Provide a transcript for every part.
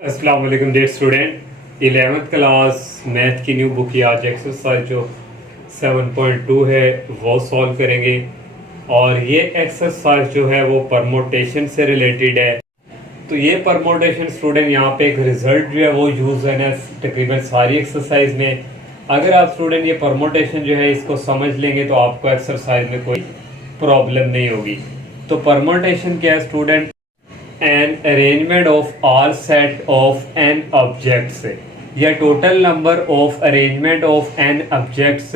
अस्सलाम वालेकुम dear student, 11th class math की न्यू बुक की आज एक्सरसाइज जो 7.2 है वो सॉल्व करेंगे। और ये एक्सरसाइज जो है वो परमोटेशन से रिलेटेड है। तो ये परमोटेशन स्टूडेंट यहाँ पे एक रिजल्ट जो है वो यूज़ है ना तकरीबन सारी एक्सरसाइज में। अगर आप स्टूडेंट ये परमोटेशन जो है इसको समझ लेंगे तो आपको एक्सरसाइज में कोई प्रॉब्लम नहीं होगी। तो परमोटेशन क्या है student? N arrangement of all set of n objects या total number of arrangement of n objects.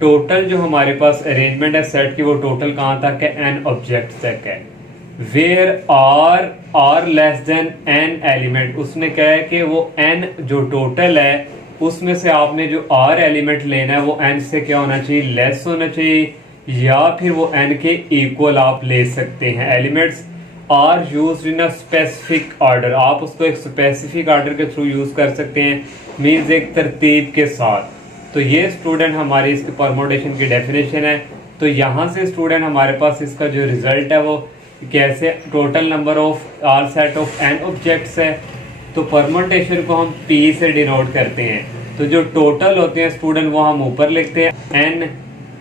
Total जो हमारे पास अरेंजमेंट है सेट की वो टोटल कहाँ तक है? एन ऑब्जेक्ट्स तक है। Where are less than n element, उसने कहा है कि वो एन जो टोटल है उसमें से आपने जो आर एलिमेंट लेना है वो एन से क्या होना चाहिए? लेस होना चाहिए, या फिर वो एन के इक्वल आप ले सकते हैं। Elements are use in a specific order, आप उसको एक स्पेसिफिक ऑर्डर के थ्रू यूज कर सकते हैं, मीन्स एक तरतीब के साथ। तो ये स्टूडेंट हमारी इसकी परमोटेशन की डेफिनेशन है। तो यहाँ से स्टूडेंट हमारे पास इसका जो रिजल्ट है वो कैसे? Total number of all set of n objects है। तो परमोटेशन को हम पी से डिनोट करते हैं। तो जो टोटल होते हैं स्टूडेंट वो हम ऊपर लिखते हैं एन,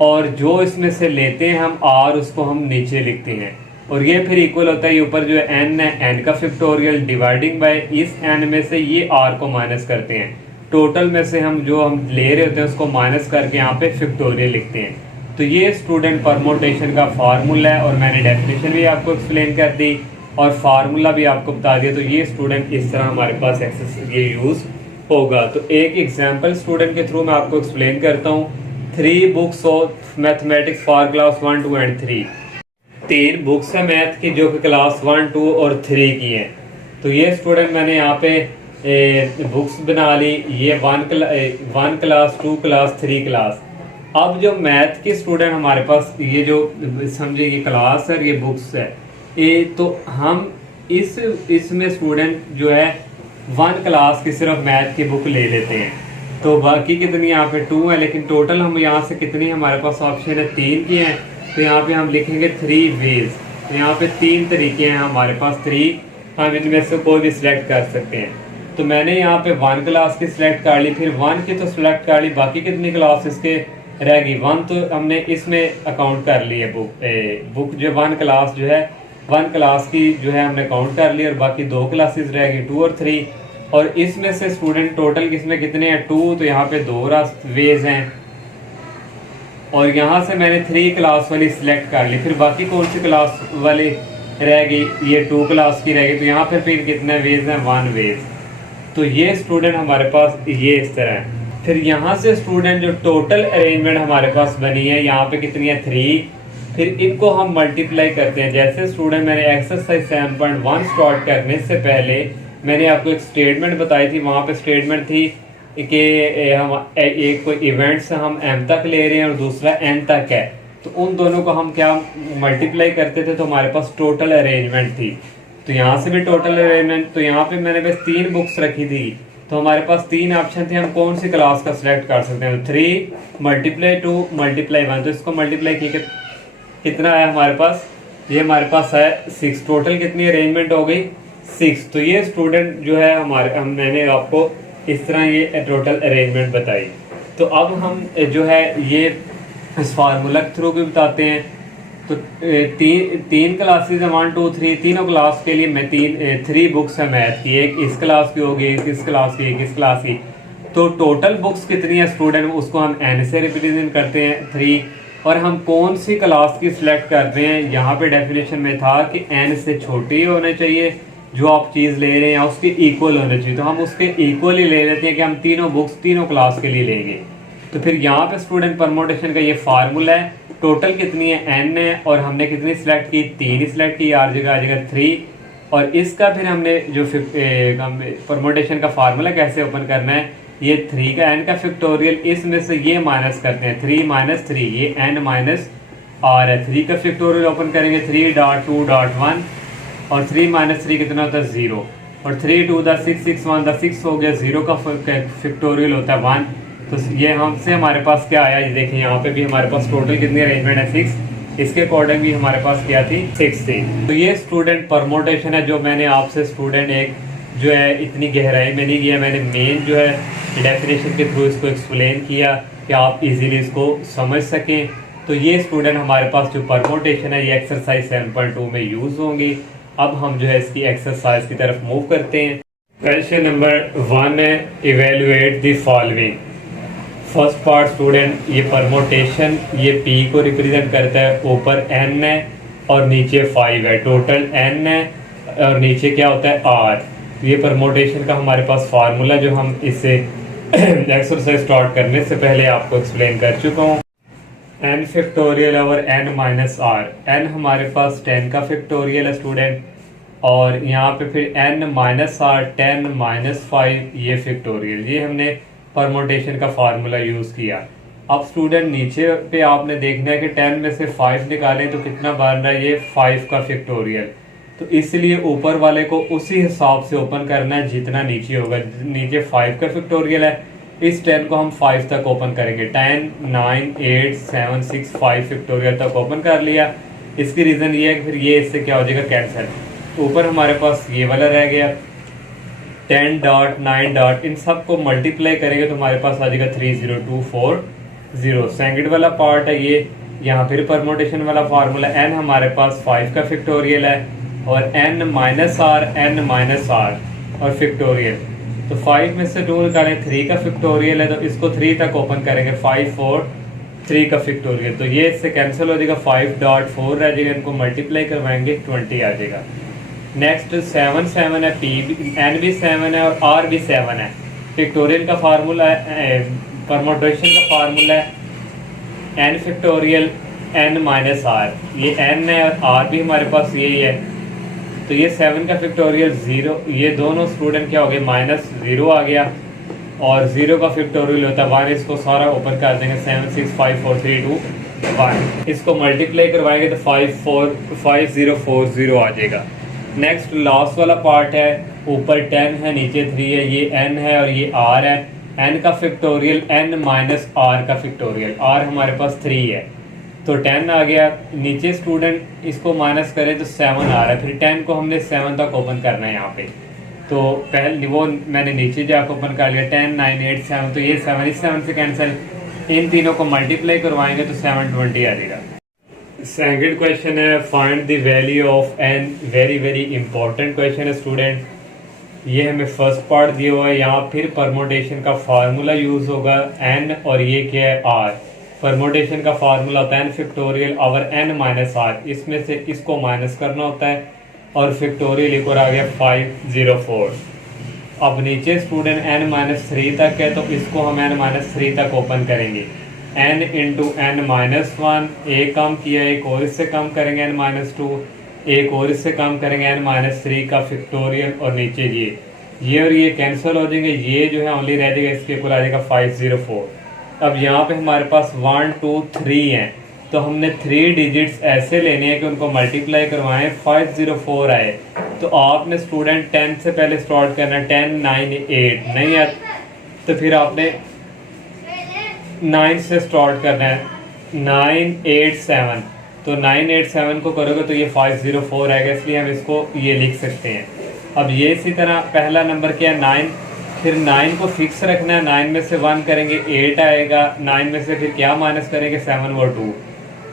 और जो इसमें से लेते हैं हम आर उसको हम नीचे लिखते हैं। और ये फिर इक्वल होता है ऊपर जो एन है एन का फैक्टोरियल डिवाइडिंग बाय इस एन में से ये आर को माइनस करते हैं। टोटल में से हम जो हम ले रहे होते हैं उसको माइनस करके यहाँ पे फैक्टोरियल लिखते हैं। तो ये स्टूडेंट परमोटेशन का फार्मूला है, और मैंने डेफिनेशन भी आपको एक्सप्लेन कर दी और फार्मूला भी आपको बता दिया। तो ये स्टूडेंट इस तरह हमारे पास ये यूज होगा। तो एक एग्जाम्पल स्टूडेंट के थ्रू मैं आपको एक्सप्लेन करता हूँ। 3 books of mathematics for class 1, 2 and 3। 3 books है मैथ की जो कि क्लास 1, 2 और 3 की हैं। तो ये स्टूडेंट मैंने यहाँ पे बुक्स बना ली। ये 1 क्लास, 2 क्लास, 3 क्लास। अब जो मैथ की स्टूडेंट हमारे पास ये जो समझे ये क्लास है, ये बुक्स है, ये तो हम इसमें स्टूडेंट जो है 1 क्लास की सिर्फ मैथ की बुक ले लेते हैं। तो बाकी कितनी यहाँ पे 2 है, लेकिन टोटल हम यहाँ से कितनी हमारे पास ऑप्शन है? 3 की हैं। तो यहाँ पे हम लिखेंगे 3 वेज। तो यहाँ पे 3 तरीके हैं हमारे पास, 3। हम इनमें से कोई भी सिलेक्ट कर सकते हैं। तो मैंने यहाँ पे 1 क्लास की सिलेक्ट कर ली, फिर 1 की तो सिलेक्ट कर ली, बाकी कितनी क्लास इसके रह गई? 1 तो हमने इसमें अकाउंट कर ली है। बुक जो 1 क्लास जो है 1 क्लास की जो है हमने काउंट कर ली, और बाकी 2 क्लासेस रह गई 2 और 3। और इसमें से स्टूडेंट टोटल किसमें कितने हैं? 2। तो यहाँ पे 2 वेज हैं, और यहाँ से मैंने 3 क्लास वाली सिलेक्ट कर ली। फिर बाकी कौन सी क्लास वाली रह गई? ये 2 क्लास की रह गई। तो यहाँ पे फिर कितने वेज हैं? 1 वेज। तो ये स्टूडेंट हमारे पास ये इस तरह है। फिर यहाँ से स्टूडेंट जो टोटल अरेंजमेंट हमारे पास बनी है यहाँ पे कितनी है? 3। फिर इनको हम मल्टीप्लाई करते हैं। जैसे स्टूडेंट मैंने एक्सरसाइज 7.1 स्टार्ट करने से पहले मैंने आपको एक स्टेटमेंट बताई थी। वहाँ पे स्टेटमेंट थी कि हम एक कोई इवेंट्स हम m तक ले रहे हैं और दूसरा n तक है। तो उन दोनों को हम क्या मल्टीप्लाई करते थे, तो हमारे पास टोटल अरेंजमेंट थी। तो यहाँ से भी टोटल अरेंजमेंट। तो यहाँ पे मैंने बस 3 बुक्स रखी थी, तो हमारे पास 3 ऑप्शन थे, हम कौन सी क्लास का सिलेक्ट कर सकते हैं? 3 मल्टीप्लाई 2 मल्टीप्लाई 1। तो इसको मल्टीप्लाई कितना है हमारे पास? ये हमारे पास है 6। टोटल कितनी अरेंजमेंट हो गई? 6। तो ये स्टूडेंट जो है मैंने आपको इस तरह ये टोटल अरेंजमेंट बताई। तो अब हम जो है ये इस फार्मूला के थ्रू भी बताते हैं। तो 3 क्लासेस है 1, 2, 3। तीनों क्लास के लिए मैं 3 बुक्स है मैथ की। एक इस क्लास की होगी, एक इस क्लास की, एक इस क्लास की। तो टोटल बुक्स कितनी है स्टूडेंट? उसको हम n से रिप्रेजेंट करते हैं 3। और हम कौन सी क्लास की सिलेक्ट करते हैं? यहाँ पे डेफिनेशन में था कि n से छोटी होने चाहिए, जो आप चीज़ ले रहे हैं उसके इक्वल होने चाहिए। तो हम उसके इक्वल ही ले लेते हैं कि हम तीनों बुक्स तीनों क्लास के लिए लेंगे। तो फिर यहाँ पे स्टूडेंट परमोटेशन का ये फार्मूला है। टोटल कितनी है? n है, और हमने कितनी सिलेक्ट की? 3 सिलेक्ट की, आ जाएगा 3। और इसका फिर हमने जो परमोटेशन का फार्मूला कैसे ओपन करना है? ये 3 का n का फैक्टोरियल, इसमें से ये माइनस करते हैं 3 माइनस 3, ये n माइनस r है। 3 का फैक्टोरियल ओपन करेंगे 3.2.1, और 3 माइनस 3 कितना होता है? 0। और 3 2 6 6 1 6 हो गया। 0 का फैक्टोरियल होता है 1। तो ये हमसे हमारे पास क्या आया? ये देखें यहाँ पे भी हमारे पास टोटल कितनी अरेंजमेंट है? 6। इसके अकॉर्डिंग भी हमारे पास क्या थी? 6 थी। तो ये स्टूडेंट परमोटेशन है जो मैंने आपसे स्टूडेंट एक जो है इतनी गहराई में नहीं गया, मैंने मेन जो है डेफिनेशन के थ्रू इसको एक्सप्लेन किया कि आप इजीली इसको समझ सकें। तो ये स्टूडेंट हमारे पास जो परमोटेशन है ये एक्सरसाइज 7.2 में यूज़ होंगी। अब हम जो है इसकी एक्सरसाइज की तरफ मूव करते हैं। क्वेश्चन नंबर 1 है evaluate the following. First part student ये परमोटेशन ये p को रिप्रेजेंट करता है, ऊपर n है और नीचे 5 है, टोटल n है और नीचे क्या होता है r। ये परमोटेशन का हमारे पास फार्मूला जो हम इसे एक्सरसाइज स्टार्ट करने से पहले आपको एक्सप्लेन कर चुका हूँ। n factorial over n minus r। n हमारे पास 10 का फैक्टोरियल है स्टूडेंट, और यहाँ पे फिर n माइनस r 10 माइनस 5 ये फैक्टोरियल, ये हमने परमोटेशन का फार्मूला यूज़ किया। अब स्टूडेंट नीचे पे आपने देखना है कि 10 में से 5 निकालें तो कितना बन रहा है, ये 5 का फैक्टोरियल। तो इसलिए ऊपर वाले को उसी हिसाब से ओपन करना है जितना नीचे होगा। नीचे 5 का फैक्टोरियल है, इस 10 को हम 5 तक ओपन करेंगे। 10 9 8 7 6 5 फैक्टोरियल तक ओपन कर लिया। इसकी रीज़न ये है कि फिर ये इससे क्या हो जाएगा, कैंसिल। ऊपर हमारे पास ये वाला रह गया 10 डॉट 9 डॉट, इन सब को मल्टीप्लाई करेंगे तो हमारे पास आ जाएगा 30240। सेकंड वाला पार्ट है ये, यहाँ फिर परमोटेशन वाला फार्मूला। n हमारे पास 5 का फैक्टोरियल है और n माइनस r और फैक्टोरियल। तो 5 में से 2 निकालें, 3 का फैक्टोरियल है तो इसको 3 तक ओपन करेंगे, 5 4 3 का फैक्टोरियल। तो ये इससे कैंसिल हो जाएगा, 5 डॉट 4 रह जाएगा, इनको मल्टीप्लाई करवाएंगे 20 आ जाएगा। नेक्स्ट 7 7 है, p n भी 7 है और r भी 7 है। फैक्टोरियल का फार्मूला है, परमोटेशन का फार्मूला है n factorial n minus r। ये n है और r भी हमारे पास यही है। तो ये 7 का फैक्टोरियल 0, ये दोनों स्टूडेंट क्या हो गए, माइनस 0 आ गया, और 0 का फैक्टोरियल होता है 1। इसको सारा ओपन कर देंगे, 7 6 5 4 3 2 1। इसको मल्टीप्लाई करवाएंगे तो 5040 आ जाएगा। नेक्स्ट लास्ट वाला पार्ट है, ऊपर 10 है नीचे 3 है, ये n है और ये r है। n का फैक्टोरियल n माइनस r का फैक्टोरियल, r हमारे पास 3 है तो 10 आ गया। नीचे स्टूडेंट इसको माइनस करें तो 7 आ रहा है, फिर 10 को हमने 7 तक ओपन करना है यहाँ पे। तो पहले वो मैंने नीचे जाकर ओपन कर लिया, 10 9 8 7, तो ये 7 इस 7 से कैंसिल, इन तीनों को मल्टीप्लाई करवाएंगे तो 720 आ जाएगा। सेकंड क्वेश्चन है find the value of n। Very very important question है स्टूडेंट। ये हमें फर्स्ट पार्ट दिया हुआ है, यहाँ फिर परमोटेशन का फार्मूला यूज होगा n, और ये क्या है r। परमोटेशन का फार्मूला होता है n factorial over n minus r, इसमें से इसको माइनस करना होता है और फैक्टोरियल एक और आ गया 504। अब नीचे स्टूडेंट n माइनस 3 तक है तो इसको हम n माइनस 3 तक ओपन करेंगे। n इंटू n माइनस 1, एक कम किया, एक और इससे कम करेंगे n माइनस 2, एक और इससे कम करेंगे n माइनस 3 का फैक्टोरियल, और नीचे ये और ये कैंसिल हो जाएंगे, ये जो है ओनली रह जाएगा, इसके ऊपर आ जाएगा 504। अब यहाँ पे हमारे पास 1 2 3 हैं तो हमने 3 डिजिट्स ऐसे लेने हैं कि उनको मल्टीप्लाई करवाएं 504 आए। तो आपने स्टूडेंट 10 से पहले स्टार्ट करना है, 10 9 8 नहीं है तो फिर आपने 9 से स्टार्ट करना है, 9 8 7। तो 9 8 7 को करोगे तो ये 504 आएगा, इसलिए हम इसको ये लिख सकते हैं। अब ये इसी तरह पहला नंबर क्या है 9, फिर 9 को फिक्स रखना है, 9 में से 1 करेंगे 8 आएगा, 9 में से फिर क्या माइनस करेंगे 7 और 2।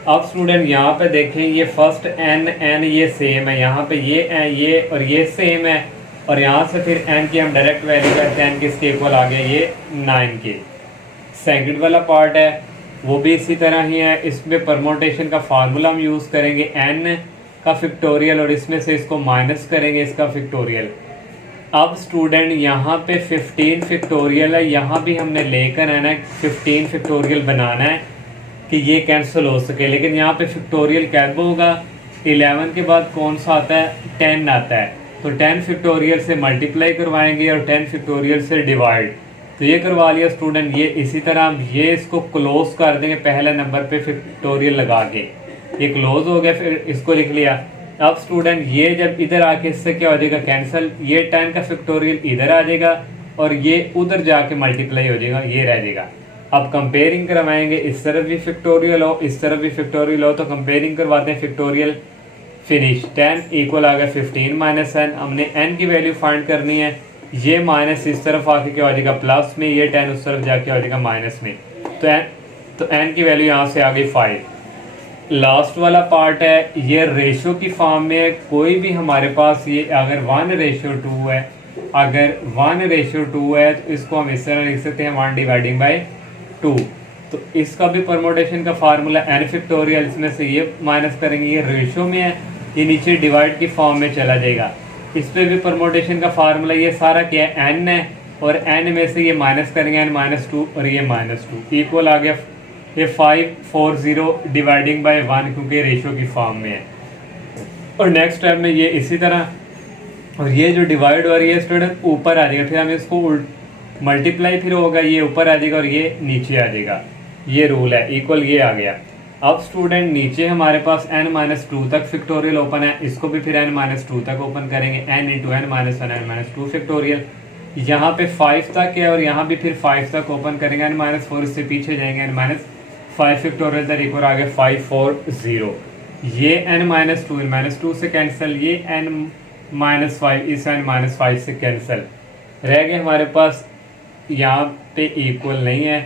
अब स्टूडेंट यहाँ पे देखें ये फर्स्ट n ये सेम है, यहाँ पे ये और ये सेम है, और यहाँ से फिर n की हम डायरेक्ट वैल्यू करते हैं, n किसके इक्वल आ गया, ये 9 के। सेकंड वाला पार्ट है वो भी इसी तरह ही है, इसमें परमोटेशन का फार्मूला हम यूज़ करेंगे n का फैक्टोरियल और इसमें से इसको माइनस करेंगे इसका फैक्टोरियल। अब स्टूडेंट यहाँ पे 15 फैक्टोरियल है, यहाँ भी हमने लेकर आना है 15 फैक्टोरियल बनाना है कि ये कैंसिल हो सके, लेकिन यहाँ पे फैक्टोरियल कैब होगा। 11 के बाद कौन सा आता है, 10 आता है, तो 10 फैक्टोरियल से मल्टीप्लाई करवाएंगे और 10 फैक्टोरियल से डिवाइड, तो ये करवा लिया स्टूडेंट। ये इसी तरह ये इसको क्लोज कर देंगे पहले नंबर पे फैक्टोरियल लगा के, ये क्लोज हो गया, फिर इसको लिख लिया। अब स्टूडेंट ये जब इधर आके इससे क्या हो जाएगा कैंसिल, ये 10 का फैक्टोरियल इधर आ जाएगा और ये उधर जाके मल्टीप्लाई हो जाएगा, ये रह जाएगा। अब कंपेयरिंग करवाएंगे, इस तरफ भी फैक्टोरियल हो इस तरफ भी फैक्टोरियल हो, तो कंपेयरिंग करवाते हैं फैक्टोरियल फिनिश। 10 इक्वल आ गया 15 माइनस एन। हमने एन की वैल्यू फाइंड करनी है। ये माइनस इस तरफ आके क्या हो जाएगा प्लस में, ये 10 उस तरफ जाके हो जाएगा माइनस में। तो एन की वैल्यू यहाँ से आ गई 5। लास्ट वाला पार्ट है, ये रेशो की फॉर्म में है। कोई भी हमारे पास ये अगर 1:2 है, अगर 1:2 है तो इसको हम इस तरह लिख सकते हैं 1/2। तो इसका भी परमोटेशन का फार्मूला n फैक्टोरियल, इसमें से ये माइनस करेंगे, ये रेशो में है, ये नीचे डिवाइड की फॉर्म में चला जाएगा। इस पे भी परमोटेशन का फार्मूला, ये सारा क्या है n है, और n में से ये माइनस करेंगे n-2 और ये -2 इक्वल आ गया ये 540 डिवाइडिंग बाय 1, क्योंकि रेशो की फॉर्म में है। और नेक्स्ट स्टेप में ये इसी तरह, और ये जो डिवाइड हो रही है स्टूडेंट ऊपर आ जाएगा, फिर हम इसको मल्टीप्लाई फिर होगा, ये ऊपर आ जाएगा और ये नीचे आ जाएगा। ये रूल है, इक्वल ये आ गया। अब स्टूडेंट नीचे हमारे पास n-2 तक फैक्टोरियल ओपन है, इसको भी फिर n-2 तक ओपन करेंगे, n × n-1 n-2 फैक्टोरियल। यहाँ पे 5 तक है और यहाँ भी फिर 5 तक ओपन करेंगे, n-4 इससे पीछे जाएंगे, n-5 फैक्टोरियल तक इक्वल आ गया 540। ये n-2 से कैंसिल, ये n-5 इस n-5 से कैंसिल, रह गए हमारे पास यहाँ पे इक्वल नहीं है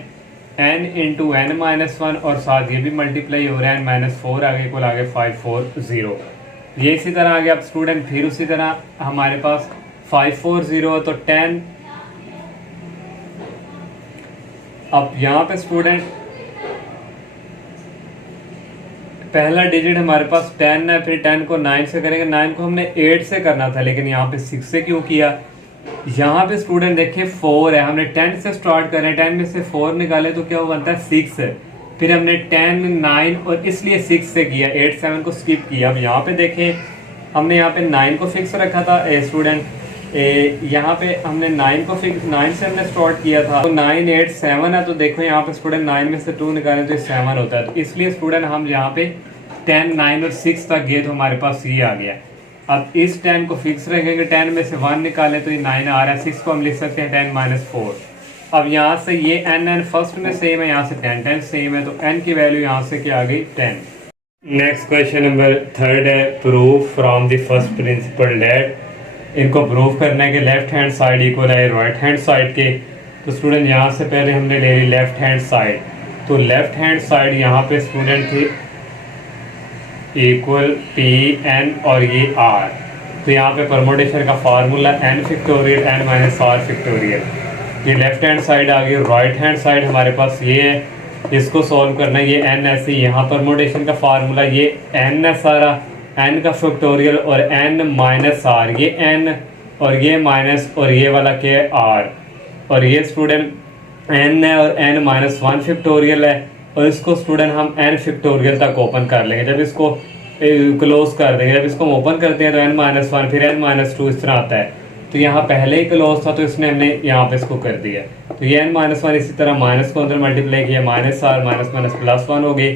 n × n-1 और साथ ये भी मल्टीप्लाई हो रहा है, n-4 आगे इक्वल आ गया 540। ये इसी तरह आ गया। अब स्टूडेंट फिर उसी तरह हमारे पास 540 तो 10, अब यहाँ पे स्टूडेंट पहला डिजिट हमारे पास 10 है, फिर 10 को 9 से करेंगे, 9 को हमने 8 से करना था लेकिन यहाँ पे 6 से क्यों किया। यहाँ पे स्टूडेंट देखिए 4 है, हमने 10 से स्टार्ट करें, 10 में से 4 निकाले तो क्या बनता है 6 है, फिर हमने 10 9 और इसलिए 6 से किया, 8 7 को स्किप किया। अब यहाँ पे देखें हमने यहाँ पे 9 को फिक्स रखा था स्टूडेंट, यहाँ पे हमने 9 को फिक्स, 9 से हमने स्टार्ट किया था, तो 9 8 7 है, तो देखो यहाँ पे स्टूडेंट 9 में से 2 निकालें तो 7 होता है, तो इसलिए स्टूडेंट हम यहाँ पे 10 9 और 6 तक गए तो हमारे पास ये आ गया। अब इस 10 को फिक्स रखेंगे, 10 में से 1 निकालें तो ये 9 आ रहा है, 6 को हम लिख सकते हैं 10 - 4। अब यहाँ से ये n फर्स्ट में सेम है, यहाँ से 10 सेम है, तो n की वैल्यू यहाँ से क्या आ गई 10। नेक्स्ट क्वेश्चन नंबर 3 है, prove from the first principle that. इनको प्रूव करना है कि लेफ्ट हैंड साइड इक्वल है राइट हैंड साइड के। तो स्टूडेंट यहाँ से पहले हमने ले ली लेफ्ट हैंड साइड, तो लेफ्ट हैंड साइड यहाँ पे स्टूडेंट थी इक्वल Pn और ये r, तो यहाँ पे परमोटेशन का formula n factorial n - r factorial. ये लेफ्ट हैंड साइड आ गई, राइट हैंड साइड हमारे पास ये है, इसको सॉल्व करना है। ये n ऐसे, यहाँ परमोटेशन का फार्मूला ये n है सारा, n का फैक्टोरियल और n - r, ये n और ये माइनस और ये वाला क्या है r, और ये स्टूडेंट n है और n - 1 फैक्टोरियल है, और इसको स्टूडेंट हम n फैक्टोरियल तक ओपन कर लेंगे। जब इसको क्लोज कर देंगे, जब इसको हम ओपन करते हैं तो n - 1 फिर n - 2 इस तरह आता है, तो यहाँ पहले ही क्लोज था तो इसने हमने यहाँ पे इसको कर दिया। तो ये n - 1 इसी तरह माइनस को अंदर मल्टीप्लाई किया, -r माइनस +1 हो गई,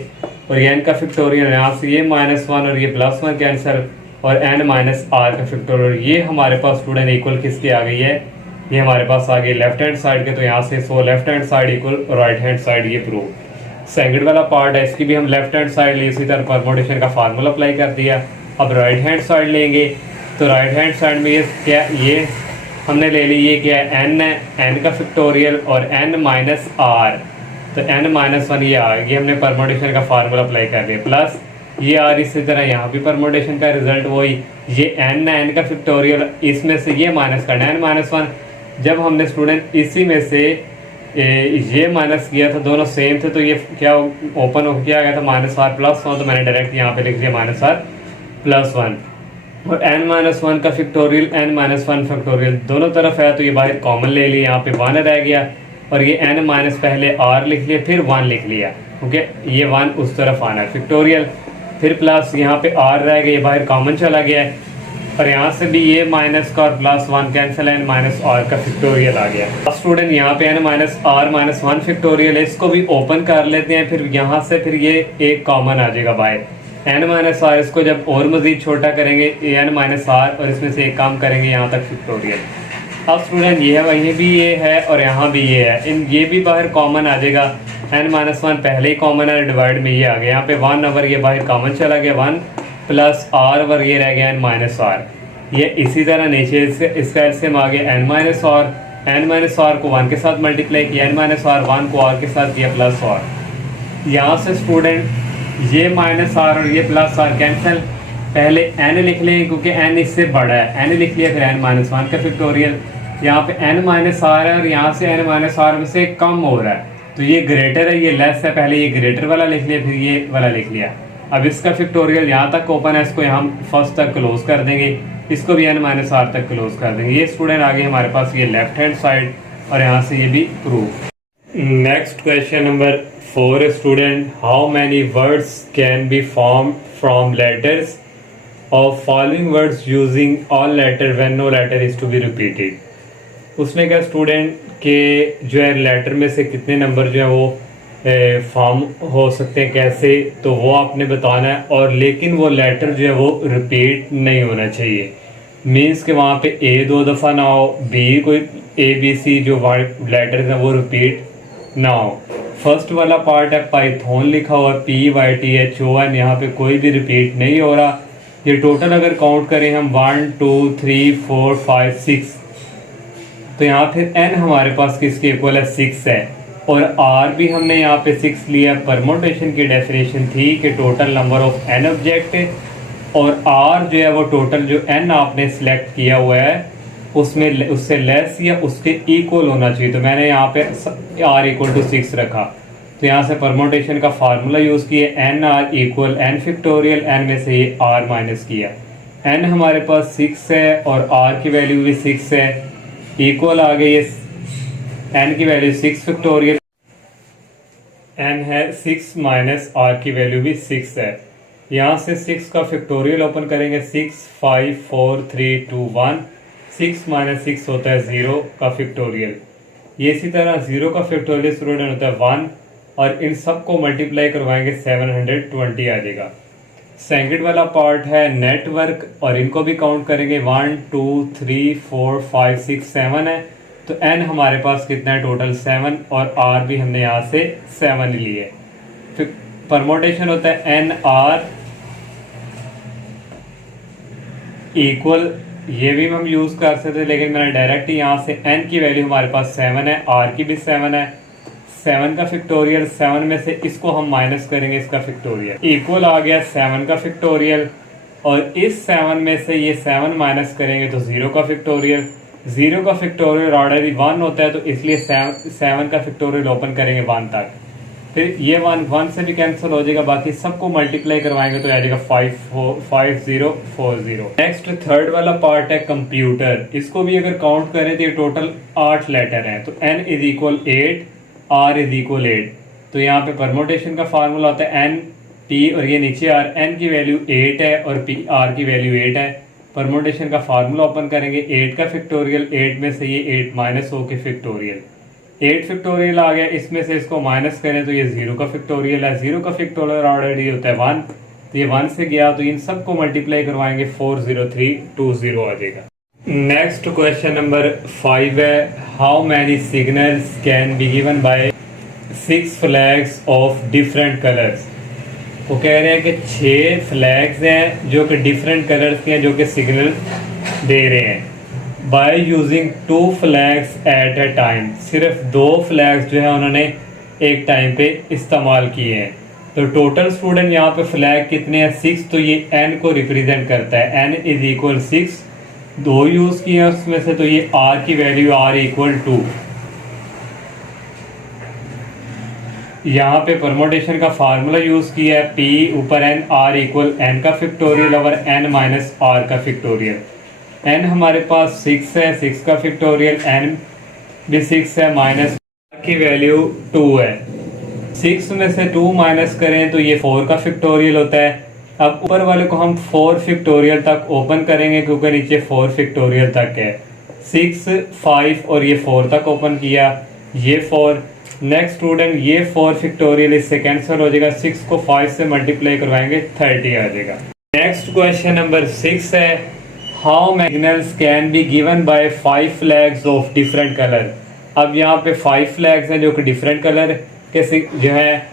और ये n का फैक्टोरियल यहाँ से ये -1 और ये +1 कैंसर, और n - r का फैक्टोरियल। ये हमारे पास स्टूडेंट इक्वल किसकी आ गई है, ये हमारे पास आ गई लेफ्ट हैंड साइड के। तो यहाँ से so left hand side equal right hand side, ये प्रूव। सेकंड वाला पार्ट है, इसकी भी हम लेफ्ट हैंड साइड ले, इसी तरह परमोटेशन का फार्मूला अप्लाई कर दिया। अब राइट हैंड साइड लेंगे, तो राइट हैंड साइड में ये क्या, ये हमने ले ली, ये क्या है n है, n का फैक्टोरियल और n - r, तो n - 1 ये आ, ये हमने परमोटेशन का फार्मूला अप्लाई कर दिया, प्लस ये r। इसी तरह यहाँ भी परमोटेशन का रिजल्ट वही, ये n है, n का फैक्टोरियल, इसमें से ये माइनस करना n - 1। जब हमने स्टूडेंट इसी में से ये माइनस किया था, दोनों सेम थे, तो ये क्या ओपन हो किया गया था -r +1, तो मैंने डायरेक्ट यहाँ पे लिख दिया -r +1, और n - 1 का फैक्टोरियल n - 1 फैक्टोरियल दोनों तरफ है, तो ये बाहर कॉमन ले लिया, यहाँ पे 1 रह गया, और ये n माइनस पहले r लिख लिया फिर 1 लिख लिया, ओके, ये 1 उस तरफ आना है फैक्टोरियल, फिर प्लस यहाँ पे r रह गया, ये बाहर कॉमन चला गया है, और यहाँ से भी ये माइनस का और +1 कैंसिल, n - r का फैक्टोरियल आ गया। अब स्टूडेंट यहाँ पे n - r - 1 फैक्टोरियल है, इसको भी ओपन कर लेते हैं, फिर यहाँ से फिर ये एक कॉमन आ जाएगा बाहर, n - r। इसको जब और मजीद छोटा करेंगे n - r, और इसमें से एक काम करेंगे यहाँ तक फैक्टोरियल। अब स्टूडेंट ये है, वहीं भी ये है और यहाँ भी ये है, इन ये भी बाहर कॉमन आ जाएगा, n - 1 पहले ही कॉमन है, डिवाइड में ये आ गया, यहाँ पे 1 ओवर ये बाहर कॉमन चला गया 1, प्लस आर और ये रह गया एन माइनस आर। ये इसी तरह नीचे इसका एलसीएम आ गया n minus r, n minus r को 1 के साथ मल्टीप्लाई किया, एन माइनस आर 1 को आर के साथ किया प्लस आर। यहाँ से स्टूडेंट ये माइनस आर और ये प्लस आर कैंसिल, पहले एन लिख लें क्योंकि एन इससे बड़ा है, एन लिख लिया, फिर एन माइनस 1 का फैक्टोरियल। यहाँ पे एन माइनस आर है और यहाँ से एन माइनस आर में से कम हो रहा है, तो ये ग्रेटर है ये लेस है, पहले ये ग्रेटर वाला लिख लिया फिर ये वाला लिख लिया। अब इसका फैक्टोरियल यहाँ तक ओपन है, इसको यहाँ हम फर्स्ट तक क्लोज कर देंगे, इसको भी एन माइनस आर तक क्लोज कर देंगे। ये स्टूडेंट आगे हमारे पास ये लेफ्ट हैंड साइड और यहाँ से ये भी proof. Next question number 4 student, how many words can be form from letters of following words using all letter when no letter is to be repeated. उसने कहा स्टूडेंट के जो है लेटर में से कितने नंबर जो है वो फॉर्म हो सकते हैं, कैसे, तो वो आपने बताना है, और लेकिन वो लेटर जो है वो रिपीट नहीं होना चाहिए। मीन्स कि वहाँ पे ए 2 दफ़ा ना हो, बी कोई ए बी सी जो लेटर है वो रिपीट ना हो। फर्स्ट वाला पार्ट है पाइथन लिखा हुआ PYTHON, यहाँ पे कोई भी रिपीट नहीं हो रहा। ये टोटल अगर काउंट करें हम 1 2 3 4 5 6, तो यहाँ फिर n हमारे पास किसके इक्वल है 6 है, और r भी हमने यहाँ पे 6 लिया। परमोटेशन की डेफिनेशन थी कि total number of n object है, और r जो है वो टोटल जो n आपने सिलेक्ट किया हुआ है उसमें उससे लेस या उसके इक्वल होना चाहिए। तो मैंने यहाँ पे r इक्वल टू 6 रखा, तो यहाँ से परमोटेशन का फार्मूला यूज़ किया, n r equal n factorial, n में से ये r माइनस किया। n हमारे पास 6 है और r की वैल्यू भी 6 है, इक्वल आ गई है n की वैल्यू 6 फैक्टोरियल, n है 6 माइनस r की वैल्यू भी 6 है। यहाँ से 6 का फैक्टोरियल ओपन करेंगे, 6 5 4 3 2 1, 6 माइनस 6 होता है 0 का फैक्टोरियल। ये इसी तरह 0 का फैक्टोरियल स्टूडेंट होता है 1, और इन सब को मल्टीप्लाई करवाएंगे 720 आ जाएगा। सेकंड वाला पार्ट है नेटवर्क, और इनको भी काउंट करेंगे 1 2 3 4 5 6 7 है, तो n हमारे पास कितना है टोटल 7, और r भी हमने यहाँ से 7 लिए। फिर परमोटेशन होता है n r इक्वल, ये भी हम यूज़ कर सकते हैं, लेकिन मैंने डायरेक्ट यहाँ से n की वैल्यू हमारे पास 7 है, r की भी 7 है, 7 का फैक्टोरियल, 7 में से इसको हम माइनस करेंगे इसका फैक्टोरियल, इक्वल आ गया 7 का फैक्टोरियल, और इस 7 में से ये 7 माइनस करेंगे तो 0 का फैक्टोरियल। 0 का फैक्टोरियल ऑलरेडी 1 होता है, तो इसलिए 7 का फैक्टोरियल ओपन करेंगे 1 तक, फिर ये 1 से भी कैंसिल हो जाएगा, बाकी सबको मल्टीप्लाई करवाएंगे तो आ जाएगा 5040। नेक्स्ट थर्ड वाला पार्ट है कंप्यूटर, इसको भी अगर काउंट करें तो ये टोटल 8 लेटर हैं, तो n is equal 8, r is equal 8, तो यहाँ पे परमोटेशन का फार्मूला होता है n p और ये नीचे r, n की वैल्यू 8 है और p r की वैल्यू 8 है। परमोटेशन का फार्मूला ओपन करेंगे, 8 का फैक्टोरियल, 8 में से ये 8 माइनस हो के फैक्टोरियल, 8 फैक्टोरियल आ गया, इसमें से इसको माइनस करें तो ये 0 का फैक्टोरियल है, 0 का फैक्टोरियल ऑलरेडी होता है 1, तो ये 1 से गया, तो इन सबको मल्टीप्लाई करवाएंगे 40320 आ जाएगा। नेक्स्ट क्वेश्चन नंबर 5 है, how many signals can be given by 6 flags of different colours. वो कह रहे हैं कि 6 फ्लैग्स हैं जो कि डिफरेंट कलर्स के हैं, जो कि सिग्नल दे रहे हैं, by using 2 flags eight a time, सिर्फ 2 फ्लैग्स जो है उन्होंने एक टाइम पे इस्तेमाल किए हैं। तो टोटल स्टूडेंट यहाँ पे फ्लैग कितने हैं 6, तो ये n को रिप्रेजेंट करता है, n इज इक्वल 6, 2 यूज़ किए हैं उसमें से, तो ये r की वैल्यू r इक्वल 2। यहाँ पे परमोटेशन का फार्मूला यूज़ किया है, p ऊपर n, r इक्वल n का factorial over n minus r का फैक्टोरियल। n हमारे पास 6 है, 6 का फैक्टोरियल, n भी 6 है, माइनस की वैल्यू 2 है, 6 में से 2 माइनस करें तो ये 4 का फैक्टोरियल होता है। अब ऊपर वाले को हम 4 फैक्टोरियल तक ओपन करेंगे क्योंकि नीचे 4 फैक्टोरियल तक है, 6 5 और ये 4 तक ओपन किया, ये 4। नेक्स्ट स्टूडेंट ये 4 फैक्टोरियल इससे कैंसिल हो जाएगा, 6 को 5 से मल्टीप्लाई करवाएंगे 30 आ जाएगा। नेक्स्ट क्वेश्चन नंबर 6 है, how many signals can be given by 5 flags of different colour. अब यहाँ पे 5 फ्लैग्स हैं जो कि डिफरेंट कलर के जो है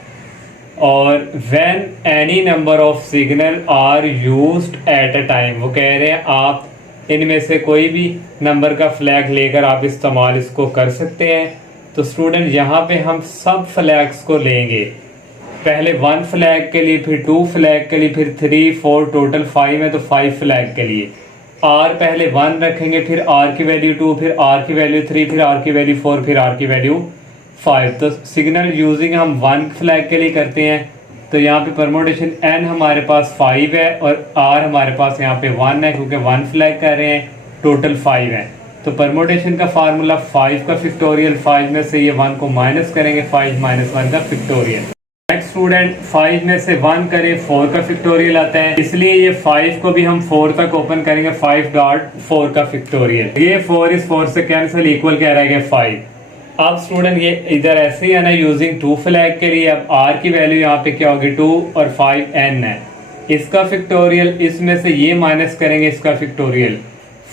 और when any number of signal are used at a time, वो कह रहे हैं आप इनमें से कोई भी नंबर का फ्लैग लेकर आप इस्तेमाल इसको कर सकते हैं। तो स्टूडेंट यहाँ पे हम सब फ्लैग्स को लेंगे, पहले 1 फ्लैग के लिए, फिर 2 फ्लैग के लिए, फिर 3 4 टोटल 5 है तो 5 फ्लैग के लिए आर पहले 1 रखेंगे, फिर आर की वैल्यू 2, फिर आर की वैल्यू 3, फिर आर की वैल्यू 4, फिर आर की वैल्यू 5। तो सिग्नल यूजिंग हम 1 फ्लैग के लिए करते हैं। तो यहाँ पे परमोटेशन n हमारे पास 5 है और r हमारे पास यहाँ पे 1 है, क्योंकि 1 फ्लैग कर रहे हैं, टोटल 5 है। तो परमोटेशन का फार्मूला 5 का फैक्टोरियल, 5 में से ये 1 को माइनस करेंगे, 5 माइनस 1 का फैक्टोरियल। नेक्स्ट स्टूडेंट 5 में से 1 करें 4 का फैक्टोरियल आता है, इसलिए ये 5 को भी हम 4 तक ओपन करेंगे, 5 डॉट 4 का फैक्टोरियल। ये 4 इस 4 से कैंसिल, इक्वल क्या रहेगा 5। अब स्टूडेंट ये इधर ऐसे ही है ना, यूजिंग 2 फ्लैग के लिए अब r की वैल्यू यहाँ पे क्या होगी 2 और 5 n है, इसका फैक्टोरियल, इसमें से ये माइनस करेंगे इसका फैक्टोरियल।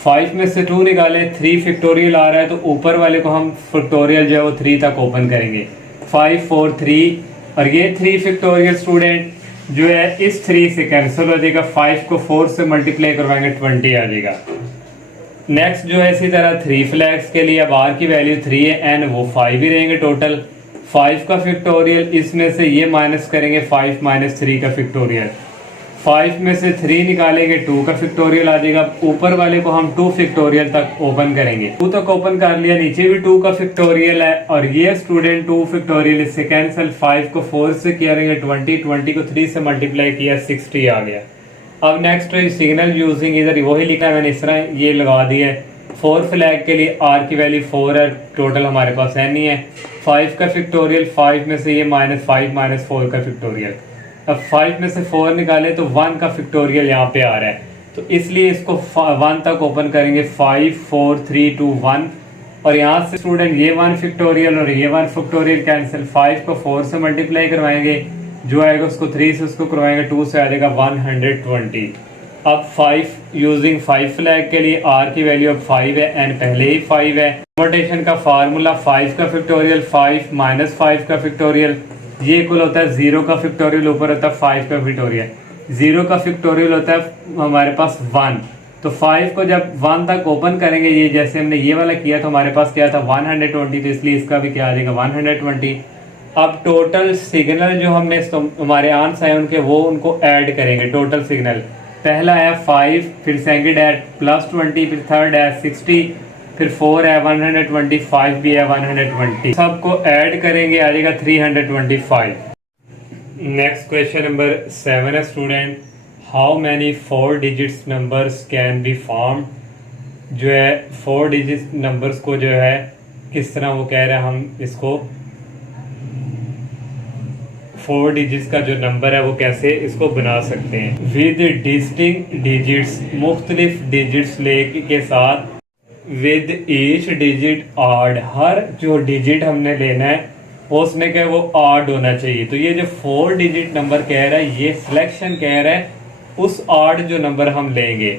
5 में से 2 निकाले, 3 फैक्टोरियल आ रहा है तो ऊपर वाले को हम फैक्टोरियल जो है वो 3 तक ओपन करेंगे, 5 4 3 और ये 3 फैक्टोरियल स्टूडेंट जो है इस 3 से कैंसिल हो जाएगा, 5 को 4 से मल्टीप्लाई करवाएंगे 20 आ जाएगा। नेक्स्ट जो है इसी तरह 3 फ्लैग्स के लिए अब r की वैल्यू 3 है, n वो 5 ही रहेंगे टोटल, 5 का फैक्टोरियल, इसमें से ये माइनस करेंगे 5 माइनस 3 का फैक्टोरियल, 5 में से 3 निकालेंगे 2 का फैक्टोरियल आ जाएगा, ऊपर वाले को हम 2 फैक्टोरियल तक ओपन करेंगे, 2 तक ओपन कर लिया, नीचे भी 2 का फैक्टोरियल है और ये स्टूडेंट 2 फैक्टोरियल इससे कैंसिल, 5 को 4 से किया रहेंगे 20, 20 को 3 से मल्टीप्लाई किया 60 आ गया। अब नेक्स्ट सिग्नल यूजिंग, इधर वही लिखा है मैंने, इस तरह ये लगा दिया है। 4 फ्लैग के लिए r की वैल्यू 4 है, टोटल हमारे पास n ही है, 5 का फैक्टोरियल, 5 में से ये माइनस 5 माइनस 4 का फैक्टोरियल। अब 5 में से 4 निकाले तो 1 का फैक्टोरियल यहाँ पे आ रहा है, तो इसलिए इसको 1 तक ओपन करेंगे, 5 4 3 2 1 और यहाँ से स्टूडेंट ये 1 फैक्टोरियल और ये 1 फैक्टोरियल कैंसिल, 5 को 4 से मल्टीप्लाई करवाएंगे, जो आएगा उसको 3 से उसको करवाएंगे 2 से आ जाएगा 120। अब 5 यूजिंग 5 फ्लैग के लिए r की वैल्यू अब 5 है, n पहले ही 5 है। परमोटेशन का फार्मूला 5 का फैक्टोरियल 5 माइनस 5 का फैक्टोरियल, ये इक्वल होता है 0 का फैक्टोरियल, ऊपर होता है 5 का फैक्टोरियल, 0 का फैक्टोरियल होता है हमारे पास 1। तो 5 को जब 1 तक ओपन करेंगे, ये जैसे हमने ये वाला किया तो हमारे पास क्या था 120, तो इसलिए इसका भी क्या आ जाएगा 120। अब टोटल सिग्नल जो हमने हमारे आंसर है उनके वो उनको ऐड करेंगे, टोटल सिग्नल पहला है 5, फिर सेकंड है +20, फिर थर्ड है 60, फिर 4 है 125 भी है 120, सबको ऐड करेंगे आ जाएगा 325। नेक्स्ट क्वेश्चन नंबर 7 है student, how many 4 digits numbers can be formed. जो है 4 डिजिट नंबर्स को जो है किस तरह वो कह रहे हैं हम इसको 4 डिजिट्स का जो नंबर है वो कैसे इसको बना सकते हैं। विद डिस्टिंक्ट डिजिट्स, मुख्तलिफ डिजिट्स लेके के साथ, विद ईच डिजिट आड, हर जो डिजिट हमने लेना है उसमें क्या वो आड होना चाहिए। तो ये जो 4 डिजिट नंबर कह रहा है ये सिलेक्शन कह रहा है उस आड जो नंबर हम लेंगे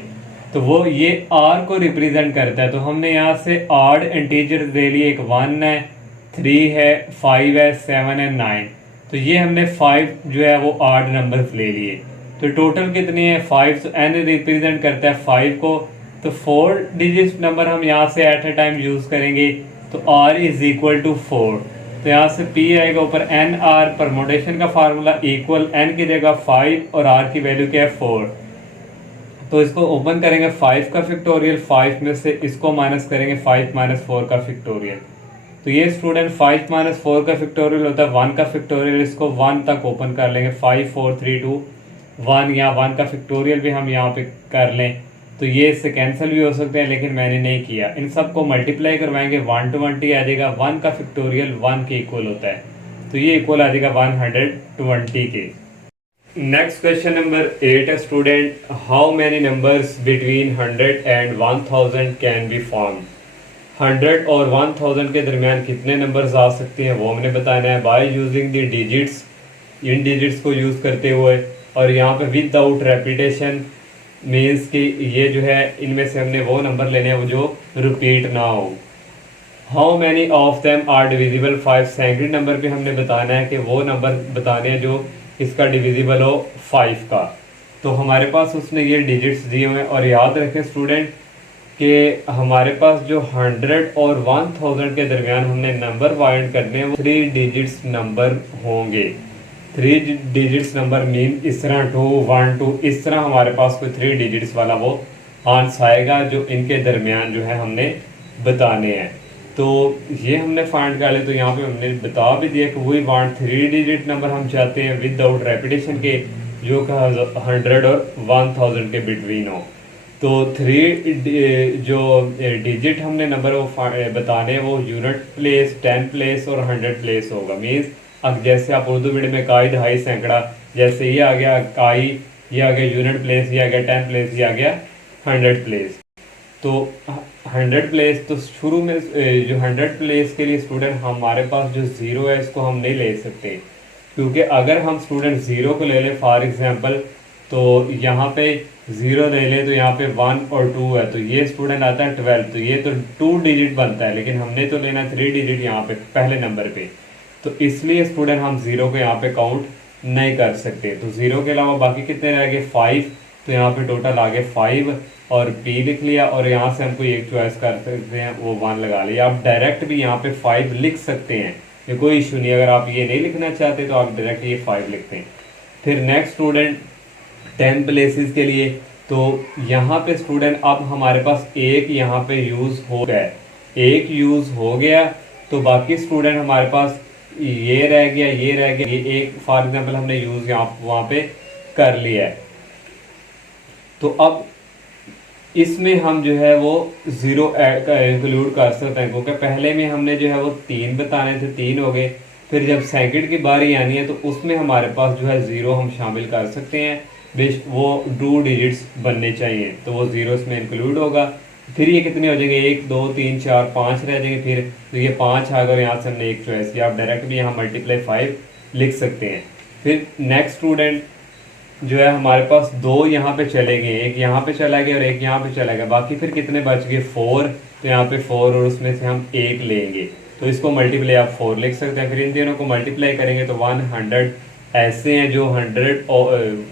तो वो ये आर को रिप्रेजेंट करता है। तो हमने यहाँ से आड इंटीजर ले लिए, एक 1 है, 3 है, 5 है, 7 है, 9। तो ये हमने 5 जो है वो आड नंबर ले लिए। तो टोटल कितने हैं 5, तो n रिप्रेजेंट करता है 5 को। तो 4 डिजिट नंबर हम यहाँ से एट ए टाइम यूज करेंगे तो r इज इक्वल टू 4। तो यहाँ से p आएगा ऊपर n r, परमोटेशन का फार्मूला इक्वल n की जगह 5 और r की वैल्यू क्या है 4। तो इसको ओपन करेंगे 5 का फैक्टोरियल, 5 में से इसको माइनस करेंगे 5 माइनस 4 का फैक्टोरियल। तो ये स्टूडेंट 5 माइनस 4 का फैक्टोरियल होता है 1 का फैक्टोरियल, इसको 1 तक ओपन कर लेंगे, 5 4 3 2 1, या 1 का फैक्टोरियल भी हम यहाँ पे कर लें तो ये इससे कैंसिल भी हो सकते हैं, लेकिन मैंने नहीं किया। इन सब को मल्टीप्लाई करवाएंगे 120 आ जाएगा, 1 का फैक्टोरियल 1 के इक्वल होता है, तो ये इक्वल आ जाएगा 120 के। नेक्स्ट क्वेश्चन नंबर 8 है student, how many numbers between 100 and 1000 can be form. 100 और 1000 के दरमियान कितने नंबर्स आ सकते हैं वो हमने बताना है by using the digits, in digits को यूज़ करते हुए। और यहाँ पे विदाउट रेपिटेशन मीन्स कि ये जो है इनमें से हमने वो नंबर लेने हैं वो जो रिपीट ना हो। How many of them are divisible 5, second number पे हमने बताना है कि वो नंबर बताने हैं जो इसका डिविजिबल हो 5 का। तो हमारे पास उसने ये डिजिट्स दिए हुए हैं, और याद रखें स्टूडेंट कि हमारे पास जो 100 और 1000 के दरमियान हमने नंबर फाइंड करने हैं वो 3 डिजिट्स नंबर होंगे। 3 डिजिट्स नंबर मीन इस तरह 2 1 2 इस तरह हमारे पास कोई 3 डिजिट्स वाला वो आंसर आएगा जो इनके दरमियान जो है हमने बताने हैं। तो ये हमने फाइंड कर लिया। तो यहाँ पे हमने बता भी दिया कि वी वांट 3 डिजिट नंबर हम चाहते हैं विदाउट रेपिटेशन के, जो कि 100 और 1000 के बिटवीन हो। तो 3 जो डिजिट हमने नंबर वो बताने हैं वो यूनिट प्लेस, 10 प्लेस और 100 प्लेस होगा। मीन्स अब जैसे आप उर्दू मीडियम में काई, दहाई, सैकड़ा, जैसे ये आ गया काई, ये आ गया यूनिट प्लेस, ये आ गया 10 प्लेस, ये आ गया 100 प्लेस। तो 100 प्लेस तो शुरू में जो 100 प्लेस के लिए स्टूडेंट हमारे पास जो ज़ीरो है इसको हम नहीं ले सकते, क्योंकि अगर हम स्टूडेंट ज़ीरो को ले लें फॉर एग्जांपल, तो यहाँ पे ज़ीरो ले लें तो यहाँ पे 1 और 2 है, तो ये स्टूडेंट आता है 12, तो ये तो 2 डिजिट बनता है, लेकिन हमने तो लेना 3 डिजिट यहाँ पे पहले नंबर पे। तो इसलिए स्टूडेंट हम ज़ीरो को यहाँ पे काउंट नहीं कर सकते। तो ज़ीरो के अलावा बाकी कितने रह गए 5, तो यहाँ पे टोटल आ गए 5 और पी लिख लिया, और यहाँ से हम कोई एक चॉइस कर सकते हैं वो 1 लगा लिया। आप डायरेक्ट भी यहाँ पे 5 लिख सकते हैं, ये कोई इशू नहीं। अगर आप ये नहीं लिखना चाहते तो आप डायरेक्ट ये 5 लिखते हैं। फिर नेक्स्ट स्टूडेंट 10 प्लेसेस के लिए, तो यहाँ पे स्टूडेंट अब हमारे पास एक यहाँ पे यूज़ हो गया, एक यूज़ हो गया, तो बाकी स्टूडेंट हमारे पास ये रह गया, ये रह गया, ये एक फॉर एग्जाम्पल हमने यूज़ यहाँ वहाँ पे कर लिया है। तो अब इसमें हम जो है वो ज़ीरो इंक्लूड कर सकते हैं, क्योंकि पहले में हमने जो है वो 3 बताने थे, 3 हो गए। फिर जब सेकंड की बारी आनी है तो उसमें हमारे पास जो है ज़ीरो हम शामिल कर सकते हैं, बेश वो 2 डिजिट्स बनने चाहिए, तो वो ज़ीरो इसमें इंक्लूड होगा। फिर ये कितने हो जाएंगे, 1 2 3 4 5 रह जाएंगे फिर, तो ये 5 आ गए। यहाँ से हमने एक चॉइस किया, आप डायरेक्ट भी यहाँ मल्टीप्लाई 5 लिख सकते हैं। फिर नेक्स्ट स्टूडेंट जो है हमारे पास 2 यहाँ पे चले गए, एक यहाँ पे चला गया और एक यहाँ पे चला गया, बाकी फिर कितने बच गए 4, तो यहाँ पे 4 और उसमें से हम 1 लेंगे, तो इसको मल्टीप्लाई आप 4 लिख सकते हैं। फिर इन तीनों को मल्टीप्लाई करेंगे तो 100 ऐसे हैं जो 100 और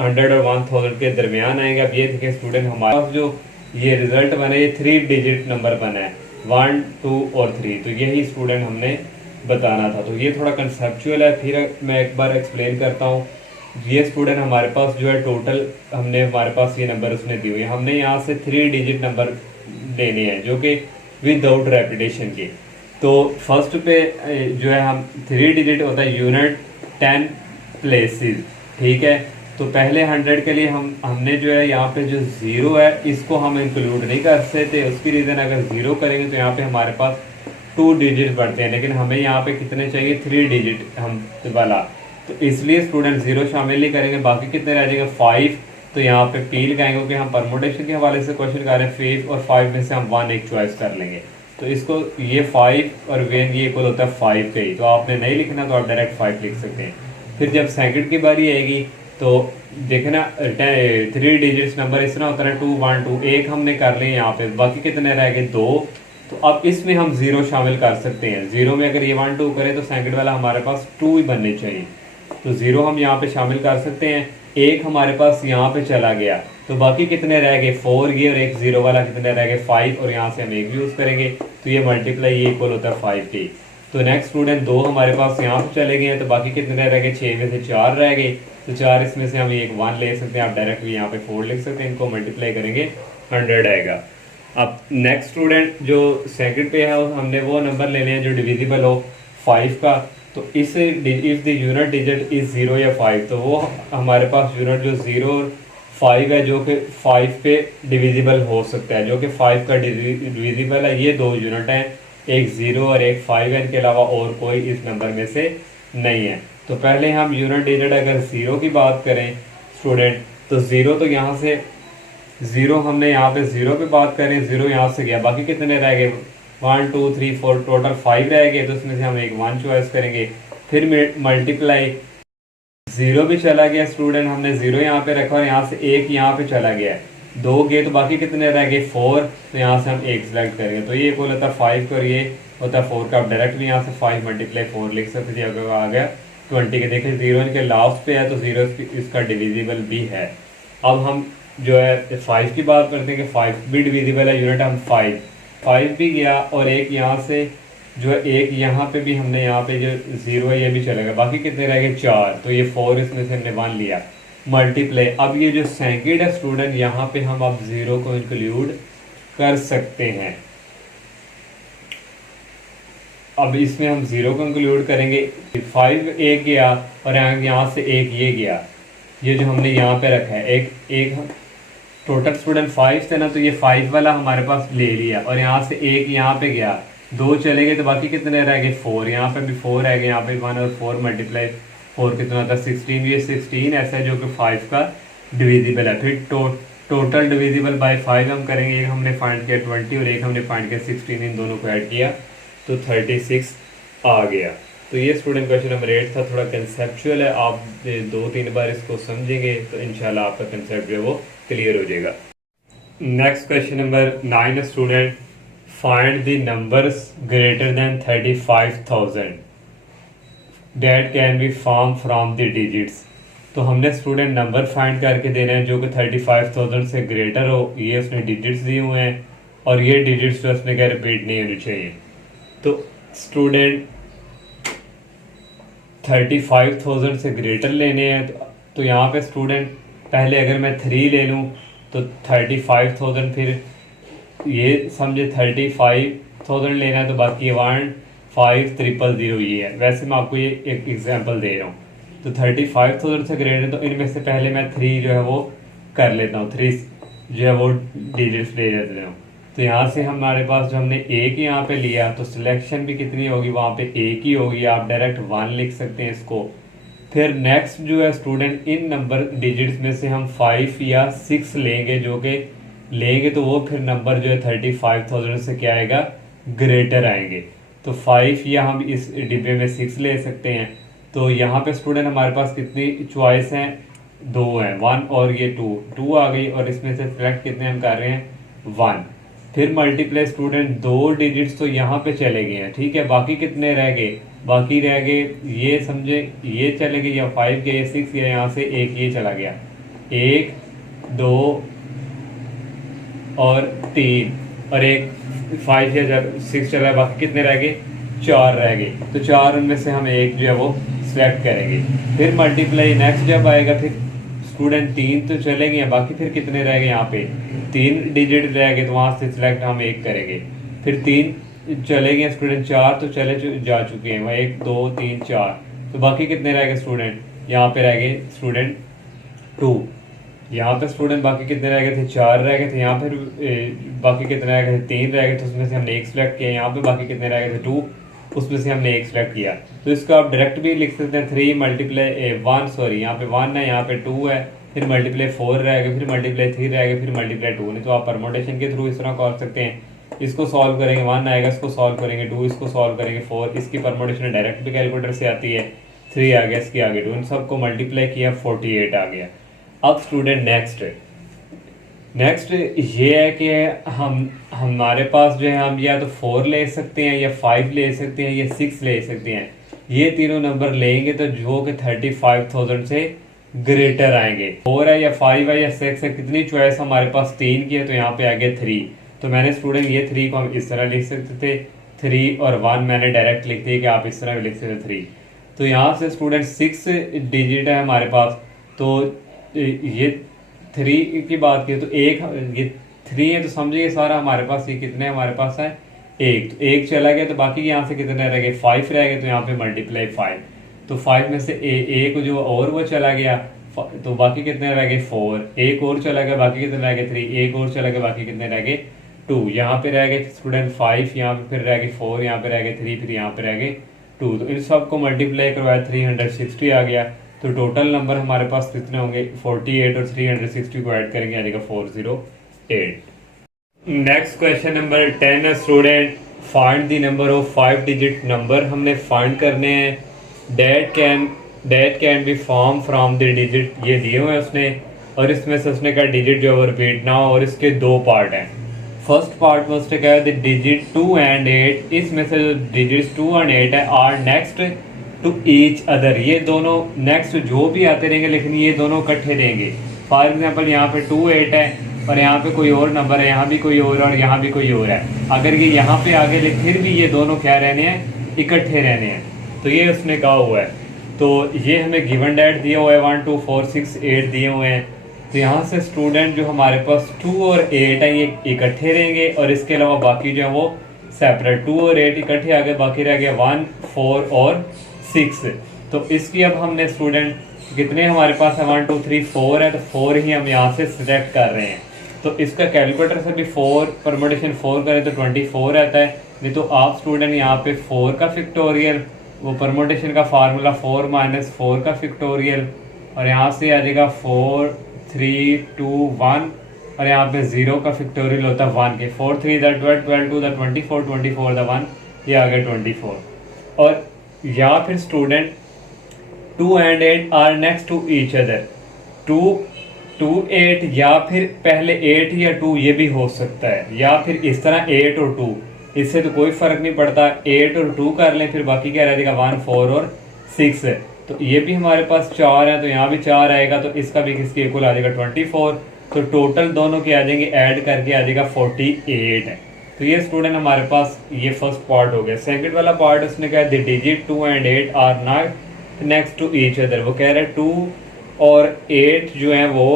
1000 के दरमियान आएंगे। अब ये देखें स्टूडेंट हमारे पास जो ये रिजल्ट बने, ये 3 डिजिट नंबर बना है 1 2 और 3, तो यही स्टूडेंट हमने बताना था। तो ये थोड़ा कंसेप्चुअल है, फिर मैं एक बार एक्सप्लेन करता हूँ। ये स्टूडेंट हमारे पास जो है टोटल हमने हमारे पास ये नंबर उसने दिए हुए हैं, हमने यहाँ से 3 डिजिट नंबर देने हैं जो कि विदाउट रेपिटेशन के। तो फर्स्ट पे जो है हम 3 डिजिट होता है यूनिट 10 प्लेसेस, ठीक है। तो पहले 100 के लिए हमने जो है यहाँ पे जो ज़ीरो है इसको हम इंक्लूड नहीं कर सकते, उसकी रीज़न अगर ज़ीरो करेंगे तो यहाँ पे हमारे पास 2 डिजिट बढ़ते हैं, लेकिन हमें यहाँ पे कितने चाहिए 3 डिजिट हम वाला, तो इसलिए स्टूडेंट ज़ीरो शामिल नहीं करेंगे। बाकी कितने रह जाएंगे 5, तो यहाँ पे पी लगाएंगे क्योंकि हम परमुटेशन के हवाले से क्वेश्चन कर रहे हैं। 5 और 5 में से हम 1 एक चॉइस कर लेंगे, तो इसको ये 5 और वेन ये इक्वल होता है 5 के ही, तो आपने नहीं लिखना तो आप डायरेक्ट 5 लिख सकते हैं। फिर जब सेकंड की बारी आएगी तो देखे ना 3 डिजिट्स नंबर इस तरह होता है 2 1 2, एक हमने कर लिए यहाँ पे, बाकी कितने रह गए 2, तो अब इसमें हम ज़ीरो शामिल कर सकते हैं। ज़ीरो में अगर ये 1 2 करें तो सेकंड वाला हमारे पास 2 ही बनने चाहिए, तो ज़ीरो हम यहाँ पे शामिल कर सकते हैं। एक हमारे पास यहाँ पे चला गया, तो बाकी कितने रह गए 4 ये, और एक ज़ीरो वाला कितने रह गए 5, और यहाँ से हम एक यूज़ करेंगे तो ये मल्टीप्लाई ये इक्वल होता है 5 के। तो नेक्स्ट स्टूडेंट 2 हमारे पास यहाँ पे चले गए हैं, तो बाकी कितने रह गए 6 में से 4 रह गए, तो 4 इसमें से हम एक 1 ले सकते हैं, आप डायरेक्ट भी यहाँ पे 4 लिख सकते हैं, इनको मल्टीप्लाई करेंगे 100 आएगा। अब नेक्स्ट स्टूडेंट जो सेकंड पे है हमने वो नंबर लेने हैं जो डिविजिबल हो 5 का, तो इस if the unit digit is 0 या 5, तो वो हमारे पास यूनिट जो 0 और 5 है जो कि 5 पे डिविजिबल हो सकता है, जो कि 5 का डिविजिबल है। ये 2 यूनिट हैं, एक 0 और एक 5 है, इनके अलावा और कोई इस नंबर में से नहीं है। तो पहले हम यूनिट डिजिट अगर 0 की बात करें स्टूडेंट, तो 0 तो यहाँ से 0 हमने यहाँ पे 0 पे बात करें, 0 यहाँ से गया, बाकी कितने रह गए 1 2 3 4, टोटल 5 रह गए, तो इसमें से हम एक 1 चॉइस करेंगे। फिर मल्टीप्लाई 0 भी चला गया स्टूडेंट, हमने 0 यहाँ पे रखा और यहाँ से एक यहाँ पे चला गया, 2 गए तो बाकी कितने रह गए 4, तो यहाँ से हम 1 सेलेक्ट करेंगे तो ये इक्वल होता है 5 का और ये होता है 4 का। आप डायरेक्ट भी यहाँ से 5 मल्टीप्लाई 4 लिख सकते थे। अगर आ गया 20 के, देखें 0 इनके लास्ट पे है तो 0 इसका डिविजिबल भी है। अब हम जो है 5 की बात करते हैं कि 5 भी डिविजिबल है। यूनिट हम 5 भी गया और एक यहाँ से जो है एक यहाँ पे भी हमने यहाँ पे जो 0 है ये भी चलेगा। बाकी कितने रह गए 4, तो ये 4 इसमें से हमने 1 लिया मल्टीप्लाई। अब ये जो सेकंड है स्टूडेंट यहाँ पे हम अब 0 को इंक्लूड कर सकते हैं। अब इसमें हम 0 को इंक्लूड करेंगे। 5 एक गया और यहाँ से एक ये गया, ये जो हमने यहाँ पे रखा है एक टोटल स्टूडेंट 5 थे ना, तो ये 5 वाला हमारे पास ले लिया और यहाँ से एक यहाँ पे गया, 2 चले गए तो बाकी कितने रह गए 4। यहाँ पे भी 4 रह गए, यहाँ पे 1 और 4 मल्टीप्लाई 4 कितना होता है 16। ये 16 ऐसा है जो कि 5 का डिविजिबल है। फिर टोटल डिविजिबल बाय 5 हम करेंगे। एक हमने फाइंड किया 20 और एक हमने फाइंड किया 16, इन दोनों को ऐड किया तो 36 आ गया। तो ये स्टूडेंट क्वेश्चन नंबर 8 था। थोड़ा कंसेप्चुअल है, आप 2-3 बार इसको समझेंगे तो इंशाल्लाह आपका कंसेप्ट जो है वो क्लियर हो जाएगा। Next question number 9 student, find the numbers greater than 35,000 that can be form from the digits. तो हमने स्टूडेंट नंबर फाइंड करके देना है जो कि 35,000 से ग्रेटर हो। ये उसने डिजिट्स दिए हुए हैं और ये डिजिट्स जो उसने क्या रिपीट नहीं होनी चाहिए। तो स्टूडेंट 35,000 से ग्रेटर लेने हैं तो यहाँ पे स्टूडेंट पहले अगर मैं 3 ले लूँ तो 35,000, फिर ये समझे 35,000 लेना है तो बाकी 15,000 ये है। वैसे मैं आपको ये एक एग्जांपल दे रहा हूँ। तो 35,000 से ग्रेटर तो इनमें से पहले मैं 3 जो है वो कर लेता हूँ, 3 जो है वो डिजिट्स ले लेता हूँ। तो यहाँ से हमारे पास जो हमने एक यहाँ पे लिया तो सिलेक्शन भी कितनी होगी, वहाँ पे एक ही होगी। आप डायरेक्ट 1 लिख सकते हैं इसको। फिर नेक्स्ट जो है स्टूडेंट इन नंबर डिजिट्स में से हम 5 या 6 लेंगे, जो कि लेंगे तो वो फिर नंबर जो है 35,000 से क्या आएगा ग्रेटर आएंगे। तो 5 या हम इस डिब्बे में 6 ले सकते हैं। तो यहाँ पे स्टूडेंट हमारे पास कितनी चॉइस हैं, 2 हैं, 1 और ये 2 आ गई और इसमें से सिलेक्ट कितने हम कर रहे हैं 1। फिर मल्टीप्लाई स्टूडेंट 2 डिजिट्स तो यहाँ पे चले गए हैं, ठीक है। बाकी कितने रह गए, बाकी रह गए ये समझे ये चले गए या 5 गए 6 या यहाँ से एक ये चला गया, 1 2 और 3 और एक 5 या 6 चला, बाकी कितने रह गए 4 रह गए। तो 4 उनमें से हम एक जो है वो सिलेक्ट करेंगे। फिर मल्टीप्लाई नेक्स्ट जब आएगा फिर स्टूडेंट 3 तो चले गए, बाकी फिर कितने रह गए, यहाँ पे 3 डिजिट रह गए तो वहाँ से सिलेक्ट हम एक करेंगे। फिर 3 चले गए स्टूडेंट, 4 तो चले जा चुके हैं, वहाँ 1 2 3 4, तो बाकी कितने रह गए स्टूडेंट, यहाँ पे रह गए स्टूडेंट 2। यहाँ पे स्टूडेंट बाकी कितने रह गए थे, 4 रह गए थे। यहाँ फिर बाकी कितने रह गए थे, 3 रह गए थे, उसमें से हमने एक सिलेक्ट किया। यहाँ पे बाकी कितने रह गए थे 2, उसमें से हमने एक सिलेक्ट किया। तो इसको आप डायरेक्ट भी लिख सकते हैं 3 मल्टीप्लाई 1 सॉरी यहाँ पे 1 है, यहाँ पे 2 है, फिर मल्टीप्लाई 4 रह गए, फिर मल्टीप्लाई 3 रह गए, फिर मल्टीप्लाई 2। नहीं तो आप परमोटेशन के थ्रू इस तरह कर सकते हैं। इसको सॉल्व करेंगे 1 आएगा, इसको सॉल्व करेंगे 2, इसको सॉल्व करेंगे 4, इसकी परमोटेशन डायरेक्ट भी कैलकुलेटर से आती है, 3 आ गया, इसके आगे 2, इन सबको मल्टीप्लाई किया 48 आ गया। अब स्टूडेंट नेक्स्ट ये है कि हमारे पास जो है हम या तो 4 ले सकते हैं या 5 ले सकते हैं या 6 ले सकते हैं। ये तीनों नंबर लेंगे तो जो कि 35,000 से ग्रेटर आएंगे। 4 है या 5 है या 6 है, कितनी चॉइस हमारे पास 3 की है, तो यहाँ पे आ गया 3। तो मैंने स्टूडेंट ये 3 को हम इस तरह लिख सकते थे, 3 और 1 मैंने डायरेक्ट लिख दिया कि आप इस तरह भी लिख सकते 3। तो यहाँ से स्टूडेंट 6 डिजिट है हमारे पास, तो ये 3 की बात की तो एक ये 3 है तो समझिए सारा हमारे पास ये कितने हमारे पास है 1, तो 1 चला गया तो बाकी यहाँ से कितने रह गए 5 रह गए, तो यहाँ पे मल्टीप्लाई 5, तो 5 में से एक जो और वो चला गया तो बाकी कितने रह गए 4, एक और चला गया बाकी कितने रह गए 3, एक और चला गया बाकी कितने रह गए 2। यहाँ पे रह गए स्टूडेंट 5, यहाँ पे फिर रह गए 4, यहाँ पे रह गए 3, फिर यहाँ पे रह गए 2। तो इन सबको मल्टीप्लाई करवाया 360 आ गया। तो टोटल नंबर हमारे पास कितने होंगे 48 और 360 को ऐड करेंगे आ जाएगा 408। Next question number 10 student, find the number of 5 digit number हमने फाइंड करने हैं that can be form from the digit. ये दिए हुए हैं उसने और इसमें से उसने कहा डिजिट जो है वो रिपीट ना हो, और इसके दो पार्ट हैं। फर्स्ट पार्ट में उसने कहा द डिजिट 2 एंड 8, इसमें से जो डिजिट्स 2 एंड 8 है are next to each other, ये दोनों नेक्स्ट जो भी आते रहेंगे लेकिन ये दोनों इकट्ठे रहेंगे। फॉर एग्जांपल यहाँ पे 2 8 है और यहाँ पे कोई और नंबर है, यहाँ भी कोई और है और यहाँ भी कोई और है। अगर ये यहाँ पे आगे ले फिर भी ये दोनों क्या रहने हैं, इकट्ठे रहने हैं। तो ये उसने कहा हुआ है। तो ये हमें गिवन डेट दिया हुआ है 1 2 4 6 8 दिए हुए हैं। तो यहाँ से स्टूडेंट जो हमारे पास 2 और 8 है ये इकट्ठे रहेंगे और इसके अलावा बाकी जो है वो सेपरेट। 2 और 8 इकट्ठे आ गए, बाकी रह गया 1 4 और 6। तो इसकी अब हमने स्टूडेंट कितने हमारे पास है 1 2 3 4 है, तो 4 ही हम यहाँ से सिलेक्ट कर रहे हैं। तो इसका कैलकुलेटर से भी 4 परमुटेशन 4 करें तो 24 रहता है। नहीं तो आप स्टूडेंट यहाँ पे 4 का फिक्टोरियल, वो परमुटेशन का फार्मूला 4 माइनस 4 का फिक्टोरियल, और यहाँ से आ जाएगा 4 3 2 1, और यहाँ पे 0 का फिक्टोरियल होता है 1 के। 4 3 द 12 12 2 द 24 24 द 1, ये आ गया 24। और या फिर student 2 and 8 are next to each other, 2 2 8 या फिर पहले 8 या 2 ये भी हो सकता है, या फिर इस तरह 8 और 2, इससे तो कोई फर्क नहीं पड़ता। 8 और 2 कर लें, फिर बाकी क्या रह जाएगा 1 4 और 6 है। तो ये भी हमारे पास 4 है, तो यहाँ भी 4 आएगा, तो इसका भी किसके इक्वल आ जाएगा 24। तो टोटल दोनों के आ जाएंगे, ऐड करके आ जाएगा 48 है। तो ये स्टूडेंट हमारे पास ये फर्स्ट पार्ट हो गया। सेकंड वाला पार्ट उसने कहा the digit 2 and 8 are not next to each other. वो कह रहे हैं 2 और 8 जो है वो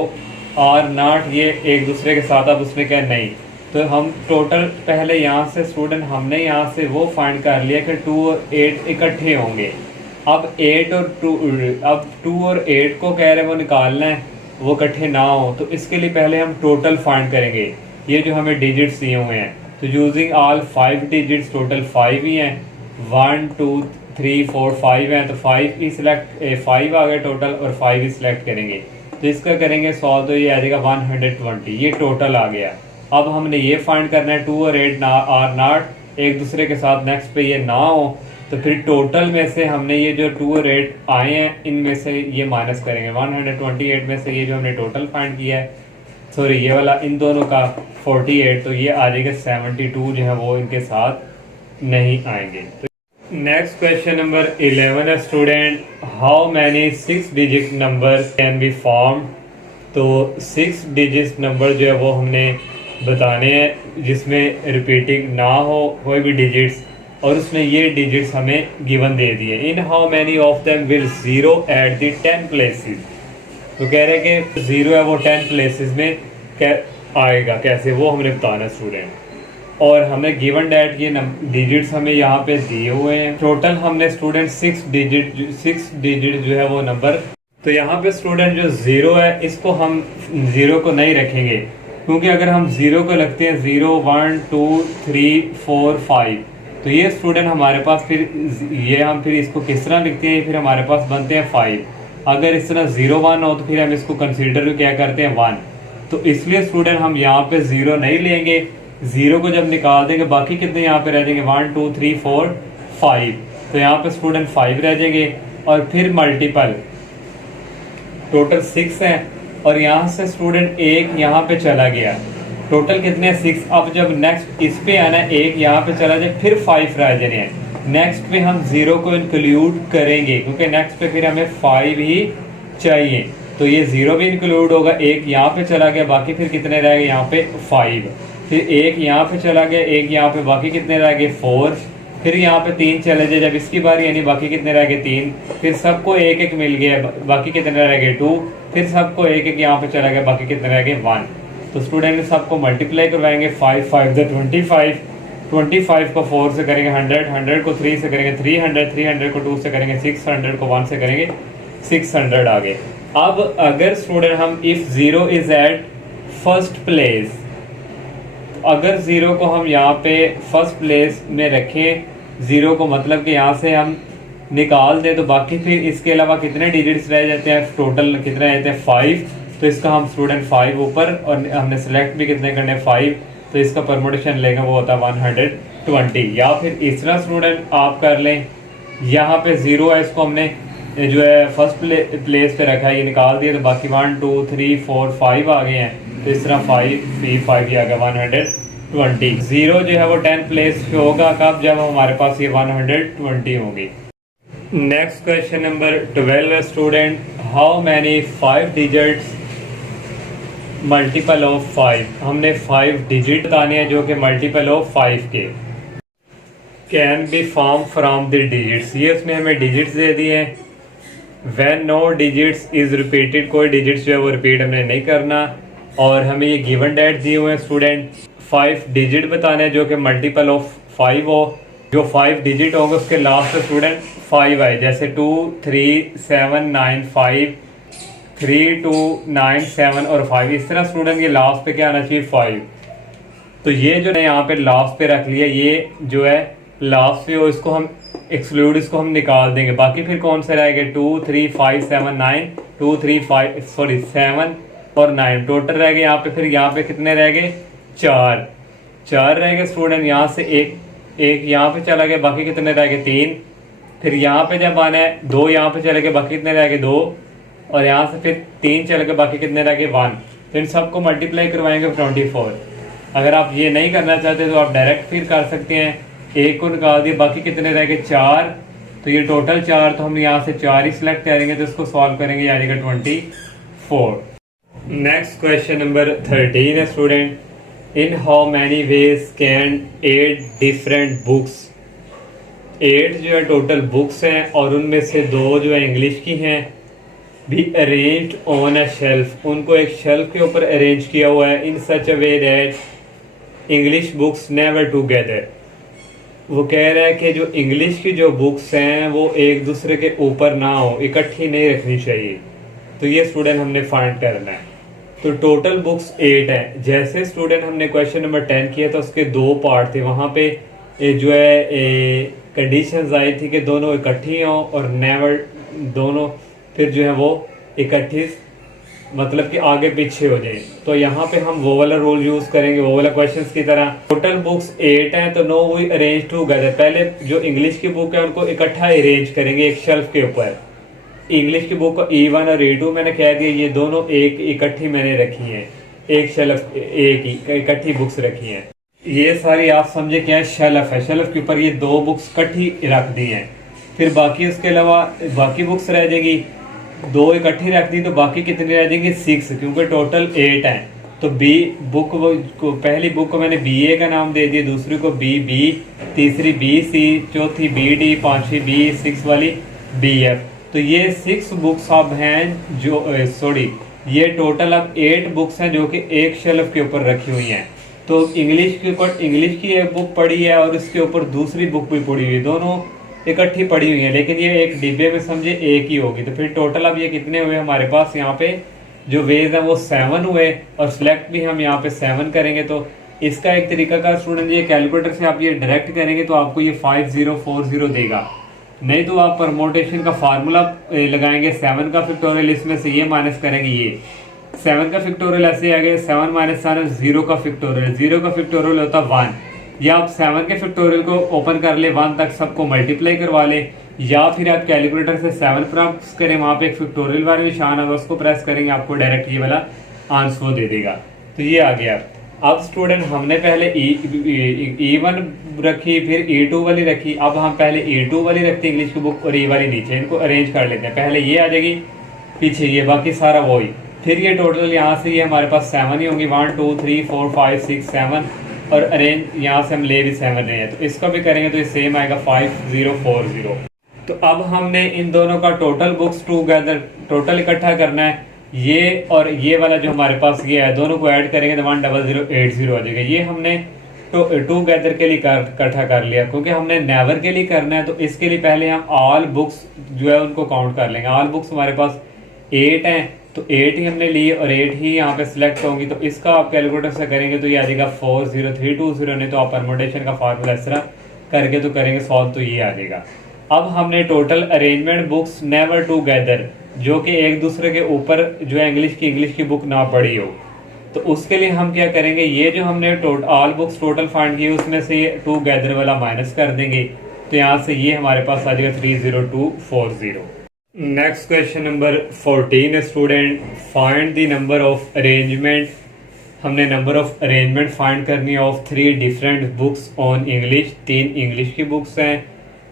आर नॉट, ये एक दूसरे के साथ। अब उसने कहा नहीं, तो हम टोटल पहले यहाँ से स्टूडेंट हमने यहाँ से वो फाइंड कर लिया कि 2 और 8 इकट्ठे होंगे। अब 8 और 2, अब 2 और 8 को कह रहे हैं वो निकालना है, वो इकट्ठे ना हो। तो इसके लिए पहले हम टोटल फाइंड करेंगे, ये जो हमें डिजिट्स दिए हुए हैं। तो यूजिंग ऑल 5 डिजिट्स, टोटल 5 ही हैं, 1 2 3 4 5 हैं, तो 5 ही सिलेक्ट 5 आ गए टोटल, और 5 ही सिलेक्ट करेंगे। तो इसका करेंगे सॉल्व, तो ये आ जाएगा 120, ये टोटल आ गया। अब हमने ये फाइंड करना है 2 और 8 आर नॉट एक दूसरे के साथ नेक्स्ट पे ये ना हो। तो फिर टोटल में से हमने ये जो 2 और 8 आए हैं इनमें से ये माइनस करेंगे 128 में से, ये जो हमने टोटल फाइंड किया है, सॉरी ये वाला इन दोनों का 48, तो ये आ जाएगा 72 जो है वो इनके साथ नहीं आएंगे। तो नेक्स्ट क्वेश्चन नंबर 11 है student, how many 6 digit number can be form. तो 6 डिजिट नंबर जो है वो हमने बताने हैं जिसमें रिपीटिंग ना हो कोई भी डिजिट्स, और उसने ये डिजिट्स हमें गिवन दे दिए। In how many of them will 0 at the 10 places. तो कह रहे हैं कि 0 है वो 10 प्लेसेस में आएगा, कैसे वो हमने बताना स्टूडेंट। और हमें गिवन डेट ये डिजिट्स हमें यहाँ पे दिए हुए हैं। टोटल हमने स्टूडेंट 6 डिजिट जो है वो नंबर। तो यहाँ पे स्टूडेंट जो 0 है इसको हम 0 को नहीं रखेंगे, क्योंकि अगर हम 0 को लगते हैं 0 1 2 3 4 5, तो ये स्टूडेंट हमारे पास फिर ये हम फिर इसको किस तरह लिखते हैं, फिर हमारे पास बनते हैं 5। अगर इस तरह 0 1 हो तो फिर हम इसको कंसीडर भी क्या करते हैं 1। तो इसलिए स्टूडेंट हम यहाँ पे 0 नहीं लेंगे, 0 को जब निकाल देंगे बाकी कितने यहाँ पे रह जाएंगे 1 2 3 4 5। तो यहाँ पे स्टूडेंट 5 रह जाएंगे, और फिर मल्टीपल टोटल 6 है, और यहाँ से स्टूडेंट एक यहाँ पे चला गया, टोटल कितने 6। अब जब नेक्स्ट इस पे आना है एक यहाँ पे चला जाए, फिर 5 रह जाने हैं। नेक्स्ट पे हम 0 को इंक्लूड करेंगे, क्योंकि नेक्स्ट पे फिर हमें 5 ही चाहिए। तो ये 0 भी इंक्लूड होगा, एक यहाँ पे चला गया, बाकी फिर कितने रह गए यहाँ पे 5। फिर एक यहाँ पे चला गया, एक यहाँ पे, बाकी कितने रह गए 4। फिर यहाँ पे 3 चले जाए, जब इसकी बारी यानी बाकी कितने रह गए 3। फिर सबको एक एक मिल गया, बाकी कितने रह गए 2। फिर सबको एक एक यहाँ पे चला गया, बाकी कितने रह गए 1। तो स्टूडेंट सबको मल्टीप्लाई करवाएंगे, 5 5 25, 25 को 4 से करेंगे 100, 100 को 3 से करेंगे 300, 300 को 2 से करेंगे 600 को 1 से करेंगे 600 आगे। अब अगर स्टूडेंट हम if 0 is at first place, अगर 0 को हम यहाँ पे फर्स्ट प्लेस में रखें, 0 को मतलब कि यहाँ से हम निकाल दें, तो बाकी फिर इसके अलावा कितने डिजिट्स रह जाते हैं, टोटल कितने रहते हैं 5। तो इसका हम स्टूडेंट 5 ऊपर, और हमने सेलेक्ट भी कितने करने 5, तो इसका परमुटेशन लेंगे वो होता है 120। या फिर इस तरह स्टूडेंट आप कर लें, यहाँ पे 0 है इसको हमने जो है फर्स्ट प्लेस पे रखा है, ये निकाल दिया तो बाकी 1 2 3 4 5 आ गए हैं। तो इस तरह 5 ही आ गया 120। जीरो जो है वो 10 प्लेस पे होगा कब, जब हमारे पास ये 120 होगी। Next question number 12 student, how many 5 digits multiple of 5। हमने 5 डिजिट बताने हैं जो कि मल्टीपल ऑफ 5 के can be form from the digits. ये उसमें हमें डिजिट्स दे दिए हैं। When no digits is repeated, कोई डिजिट्स जो है वो रिपीट हमने नहीं करना। और हमें ये गिवन डेट दिए हुए हैं स्टूडेंट, 5 डिजिट बताने हैं जो कि मल्टीपल ऑफ 5 हो। जो 5 डिजिट होंगे उसके लास्ट में स्टूडेंट 5 आए, जैसे 2 3 7 9 5 3 2 9 7 और 5। इस तरह स्टूडेंट ये लास्ट पे क्या आना चाहिए 5। तो ये जो है यहाँ पे लास्ट पे रख लिया, ये जो है लास्ट पे हो, इसको हम एक्सक्लूड, इसको हम निकाल देंगे। बाकी फिर कौन से रहेंगे 2 3 5 7 9 2 3 5 सॉरी 7 और 9 टोटल रह गए। यहाँ पे फिर यहाँ पे कितने रह गए 4 रह गए स्टूडेंट। यहाँ से एक यहाँ पे चला गया, बाकी कितने रह गए 3। फिर यहाँ पे जब आना है 2 यहाँ पे चले गए, बाकी कितने रह गए 2। और यहाँ से फिर 3 चले गए, बाकी कितने रह गए 1। तो इन सबको मल्टीप्लाई करवाएंगे 24। अगर आप ये नहीं करना चाहते तो आप डायरेक्ट फिर कर सकते हैं, एक को निकाल दिया, बाकी कितने रह गए 4। तो ये टोटल 4, तो हम यहाँ से 4 ही सिलेक्ट करेंगे, तो इसको सॉल्व करेंगे, यानी कि 24। नेक्स्ट क्वेश्चन नंबर 13 है student, in how many ways can 8 different books. 8 जो है टोटल बुक्स हैं और उनमें से 2 जो है इंग्लिश की हैं, be arranged on a shelf, उनको एक शेल्फ के ऊपर अरेंज किया हुआ है, in such a way that English books never together. वो कह रहा है कि जो इंग्लिश की जो बुक्स हैं वो एक दूसरे के ऊपर ना हो, इकट्ठी नहीं रखनी चाहिए। तो ये स्टूडेंट हमने फाइंड करना है। तो टोटल बुक्स 8 हैं। जैसे स्टूडेंट हमने क्वेश्चन नंबर 10 किया तो उसके 2 पार्ट थे, वहाँ पे जो है कंडीशंस आई थी कि दोनों इकट्ठी हों और नेवर दोनों फिर जो है वो इकट्ठी मतलब कि आगे पीछे हो जाए। तो यहाँ पे हम वो वाला रूल यूज करेंगे, वो वाला क्वेश्चंस की तरह। टोटल बुक्स 8 हैं, तो नो वी अरेंज टुगेदर। पहले जो इंग्लिश की बुक है उनको इकट्ठा अरेंज करेंगे एक शेल्फ के ऊपर। इंग्लिश की बुक को E1 और E2 मैंने कह दिया, ये दोनों एक इकट्ठी मैंने रखी है, एक शेल्फ एक ही इकट्ठी बुक्स रखी हैं। ये सारी आप समझे क्या है, शेल्फ है, शेल्फ के ऊपर ये 2 बुक्स इकट्ठी रख दी हैं। फिर बाकी उसके अलावा बाकी बुक्स रह जाएगी, 2 इकट्ठी रख दी, तो बाकी कितनी रह जाएंगी 6, क्योंकि टोटल 8 हैं। तो बी बुक को, पहली बुक को मैंने BA का नाम दे दिया, दूसरी को BB, तीसरी BC, चौथी BD, पांचवी B6 वाली BF। तो ये 6 बुक्स अब हैं जो ये टोटल अब 8 बुक्स हैं जो कि एक शेल्फ के ऊपर रखी हुई हैं। तो इंग्लिश के ऊपर इंग्लिश की एक बुक पड़ी है और इसके ऊपर दूसरी बुक भी पड़ी हुई है, दोनों इकट्ठी पड़ी हुई है, लेकिन ये एक डिब्बे में समझे एक ही होगी। तो फिर टोटल अब ये कितने हुए हमारे पास, यहाँ पे जो वेज है वो 7 हुए और सिलेक्ट भी हम यहाँ पे 7 करेंगे। तो इसका एक तरीका का स्टूडेंट, ये कैलकुलेटर से आप ये डायरेक्ट करेंगे तो आपको ये 5040 देगा। नहीं तो आप परमोटेशन का फार्मूला लगाएंगे, 7 का फैक्टोरियल इसमें से ये माइनस करेंगे, ये 7 का फैक्टोरियल ऐसे आ गया, 7 माइनस 0 का फैक्टोरियल, 0 का फैक्टोरियल होता है 1। या आप 7 के फैक्टोरियल को ओपन कर ले, 1 तक सबको मल्टीप्लाई करवा ले, या फिर आप कैलकुलेटर से 7 प्राप्त करें, वहां पे एक फैक्टोरियल वाला निशान है, उसको प्रेस करेंगे, आपको डायरेक्ट ये वाला आंसर दे देगा। तो ये आ गया। अब स्टूडेंट हमने पहले E1 रखी, फिर E2 वाली रखी। अब हम पहले E2 वाली रखते हैं इंग्लिश की बुक और E वाली नीचे, इनको अरेंज कर लेते हैं। पहले ये आ जाएगी, पीछे ये, बाकी सारा वही। फिर ये टोटल यहाँ से ये हमारे पास 7 ही होंगी, 1 2 3 4 5 6 7, और अरेंज यहाँ से हम ले भी 7 रहे हैं, तो इसका भी करेंगे तो ये सेम आएगा 5040। तो अब हमने इन दोनों का टोटल बुक्स टुगेदर टोटल इकट्ठा करना है। ये और ये वाला जो हमारे पास ये है, दोनों को ऐड करेंगे तो 10080 आ जाएगा। ये हमने टुगेदर के लिए इकट्ठा कर लिया, क्योंकि हमने नेवर के लिए करना है। तो इसके लिए पहले हम ऑल बुक्स जो है उनको काउंट कर लेंगे। ऑल बुक्स हमारे पास 8 हैं, तो 8 ही हमने लिए और 8 ही यहाँ पे सिलेक्ट होंगी। तो इसका आप कैलकुलेटर से करेंगे तो ये आ जाएगा 40320, नहीं तो आप परमोटेशन का फार्मूला इस तरह करके तो करेंगे सॉल्व, तो ये आ जाएगा। अब हमने total arrangement books never together, जो कि एक दूसरे के ऊपर जो है इंग्लिश की बुक ना पड़ी हो, तो उसके लिए हम क्या करेंगे, ये जो हमने ऑल बुक्स टोटल फाइंड की उसमें से ये टुगेदर वाला माइनस कर देंगे। तो यहाँ से ये हमारे पास आ जाएगा 30240। Next question number 14 student, find the number of arrangement. हमने नंबर ऑफ अरेंजमेंट फाइंड करनी है of 3 different books on English. 3 English की बुक्स हैं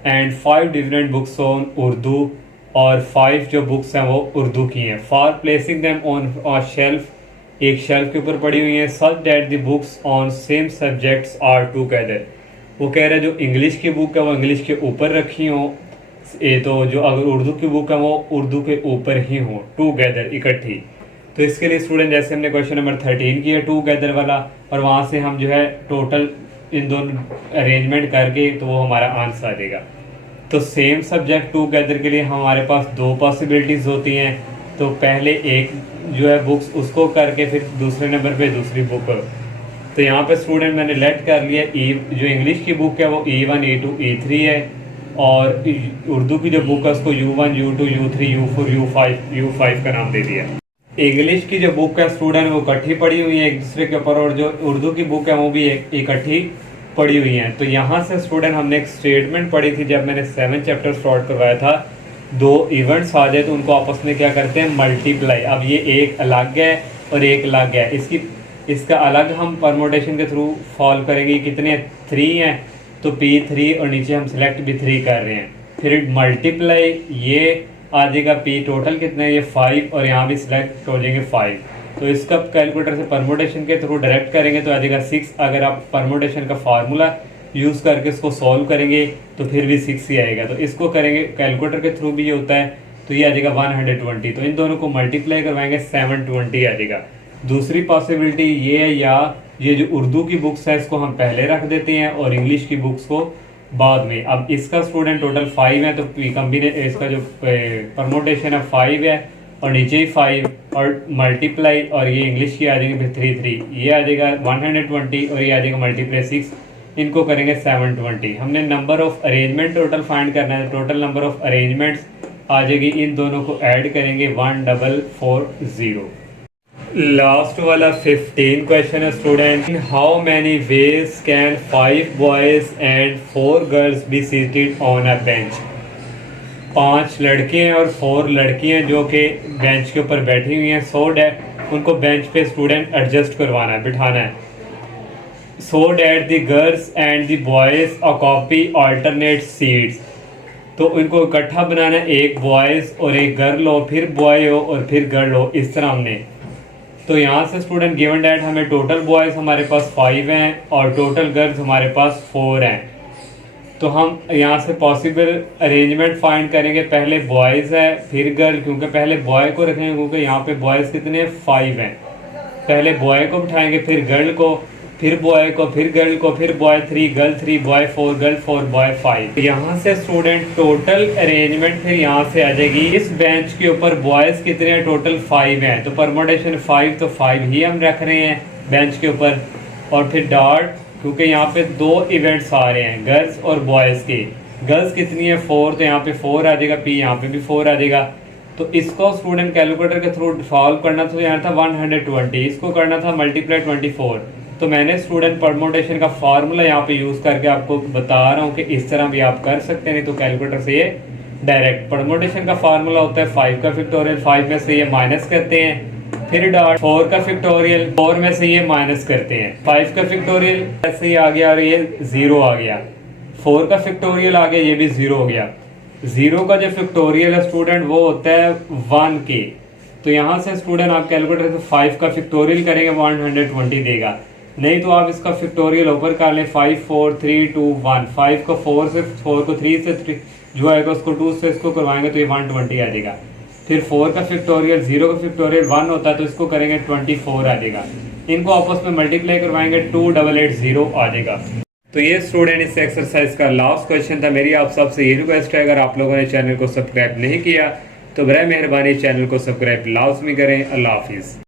and 5 different books on Urdu, और 5 जो बुक्स हैं वो उर्दू की हैं। For placing them on shelf, एक शेल्फ के ऊपर पड़ी हुई है। Such that the books on same subjects are together. वो कह रहे हैं जो इंग्लिश की बुक है वो इंग्लिश के ऊपर रखी हो, ये तो जो अगर उर्दू की बुक है वो उर्दू के ऊपर ही हो, टुगेदर इकट्ठी। तो इसके लिए स्टूडेंट जैसे हमने क्वेश्चन नंबर 13 किया टुगेदर वाला, और वहाँ से हम जो है टोटल इन दोनों अरेंजमेंट करके तो वो हमारा आंसर आ जाएगा। तो सेम सब्जेक्ट टुगेदर के लिए हमारे पास 2 पॉसिबिलिटीज होती हैं। तो पहले एक जो है बुक्स उसको करके फिर दूसरे नंबर पे दूसरी बुक। तो यहाँ पे स्टूडेंट मैंने लेट कर लिया जो इंग्लिश की बुक है वो E1 E2 E3 है, और उर्दू की जो बुक है उसको U1 U2 U3 U4 U5 का नाम दे दिया। इंग्लिश की जो बुक है स्टूडेंट वो इकट्ठी पड़ी हुई है एक दूसरे के ऊपर, और जो उर्दू की बुक है वो भी इकट्ठी पड़ी हुई हैं। तो यहाँ से स्टूडेंट हमने एक स्टेटमेंट पढ़ी थी जब मैंने 7 चैप्टर सॉर्ट करवाया था, 2 इवेंट्स आ जाए तो उनको आपस में क्या करते हैं, मल्टीप्लाई। अब ये एक अलग है और एक अलग है, इसका अलग हम परमोटेशन के थ्रू सॉल्व करेंगे। कितने 3 हैं तो P3, और नीचे हम सिलेक्ट भी 3 कर रहे हैं। फिर मल्टीप्लाई ये आ जाएगा P टोटल कितना है, ये 5, और यहाँ भी सिलेक्ट हो जाएंगे 5। तो इसका कैलकुलेटर से परमोटेशन के थ्रू डायरेक्ट करेंगे तो आ जाएगा 6। अगर आप परमोटेशन का फार्मूला यूज़ करके इसको सॉल्व करेंगे तो फिर भी 6 ही आएगा। तो इसको करेंगे कैलकुलेटर के थ्रू भी ये होता है, तो ये आ जाएगा 120। तो इन दोनों को मल्टीप्लाई करवाएंगे 720 आ जाएगा। दूसरी पॉसिबिलिटी ये है, या ये जो उर्दू की बुक्स है इसको हम पहले रख देते हैं और इंग्लिश की बुक्स को बाद में। अब इसका स्टूडेंट टोटल 5 है, तो इसका जो परमोटेशन है 5 है और नीचे ही 5 और मल्टीप्लाई, और ये इंग्लिश की आ जाएगी फिर 3 ये आ जाएगा 120, और ये आ जाएगा मल्टीप्लाई 6, इनको करेंगे 720। हमने number of arrangement total find करना है। टोटल नंबर ऑफ अरेंजमेंट्स आ जाएगी, इन दोनों को ऐड करेंगे 1440। लास्ट वाला 15 क्वेश्चन है student, how many ways can 5 boys and 4 girls be seated on a bench. 5 लड़के हैं और 4 लड़कियां जो कि बेंच के ऊपर बैठी हुई हैं। सो डैट उनको बेंच पे स्टूडेंट एडजस्ट करवाना है, बिठाना है। So that the girls and the boys occupy alternate seats. तो इनको इकट्ठा बनाना है, एक बॉयज और एक गर्ल हो, फिर बॉय हो और फिर गर्ल हो, इस तरह हमने। तो यहाँ से स्टूडेंट गिवन डैट हमें टोटल बॉयज हमारे पास 5 हैं और टोटल गर्ल्स हमारे पास 4 हैं। तो हम यहाँ से पॉसिबल अरेंजमेंट फाइंड करेंगे। पहले बॉयज़ है फिर गर्ल, क्योंकि पहले बॉय को रखेंगे क्योंकि यहाँ पे बॉयज़ कितने 5 हैं। पहले बॉय को बिठाएंगे, फिर गर्ल को, फिर बॉय को, फिर गर्ल को, फिर boy 3 girl 3 boy 4 girl 4 boy 5। यहाँ से स्टूडेंट टोटल अरेंजमेंट फिर यहाँ से आ जाएगी। इस बेंच के ऊपर बॉयज़ कितने हैं, टोटल 5 हैं, तो परमोटेशन 5, तो 5 ही हम रख रहे हैं बेंच के ऊपर। और फिर डॉट, क्योंकि यहाँ पे 2 इवेंट्स आ रहे हैं गर्ल्स और बॉयज़ के। गर्ल्स कितनी है 4, तो यहाँ पे 4 आ जाएगा, P यहाँ पे भी 4 आ जाएगा। तो इसको स्टूडेंट कैलकुलेटर के थ्रू सॉल्व करना, तो यहाँ था 120, इसको करना था मल्टीप्लाई 24। तो मैंने स्टूडेंट परमोटेशन का फार्मूला यहाँ पे यूज़ करके आपको बता रहा हूँ कि इस तरह भी आप कर सकते हैं, नहीं तो कैलकुलेटर से ये डायरेक्ट। परमोटेशन का फार्मूला होता है 5 का फैक्टोरियल, 5 में से ये माइनस करते हैं, फिर डॉट 4 का फैक्टोरियल, 4 में से ये माइनस करते हैं, 5 का फैक्टोरियल ऐसे ही आ गया और ये 0 आ गया, 4 का फैक्टोरियल आ गया, ये भी 0 हो गया। 0 का जो फैक्टोरियल है स्टूडेंट वो होता है 1 के। तो यहाँ से स्टूडेंट आप कैलकुलेटर से 5 का फैक्टोरियल करेंगे 120 देगा, नहीं तो आप इसका फैक्टोरियल ऊपर कर लें 5 4 3 2 1। 5 को 4 से, 4 को 3 से 3 जो आएगा उसको 2 से इसको करवाएंगे तो ये 120 आ जाएगा। फिर 4 का फैक्टोरियल, 0 का फैक्टोरियल 1 होता है तो इसको करेंगे 24 आ जाएगा। इनको आपस में मल्टीप्लाई करवाएंगे 2880 आ जाएगा। तो ये स्टूडेंट इस एक्सरसाइज का लास्ट क्वेश्चन था। मेरी आप सबसे ये रिक्वेस्ट है, अगर आप लोगों ने चैनल को सब्सक्राइब नहीं किया तो बराए मेहरबानी चैनल को सब्सक्राइब लाजमी करें। अल्लाह हाफिज़।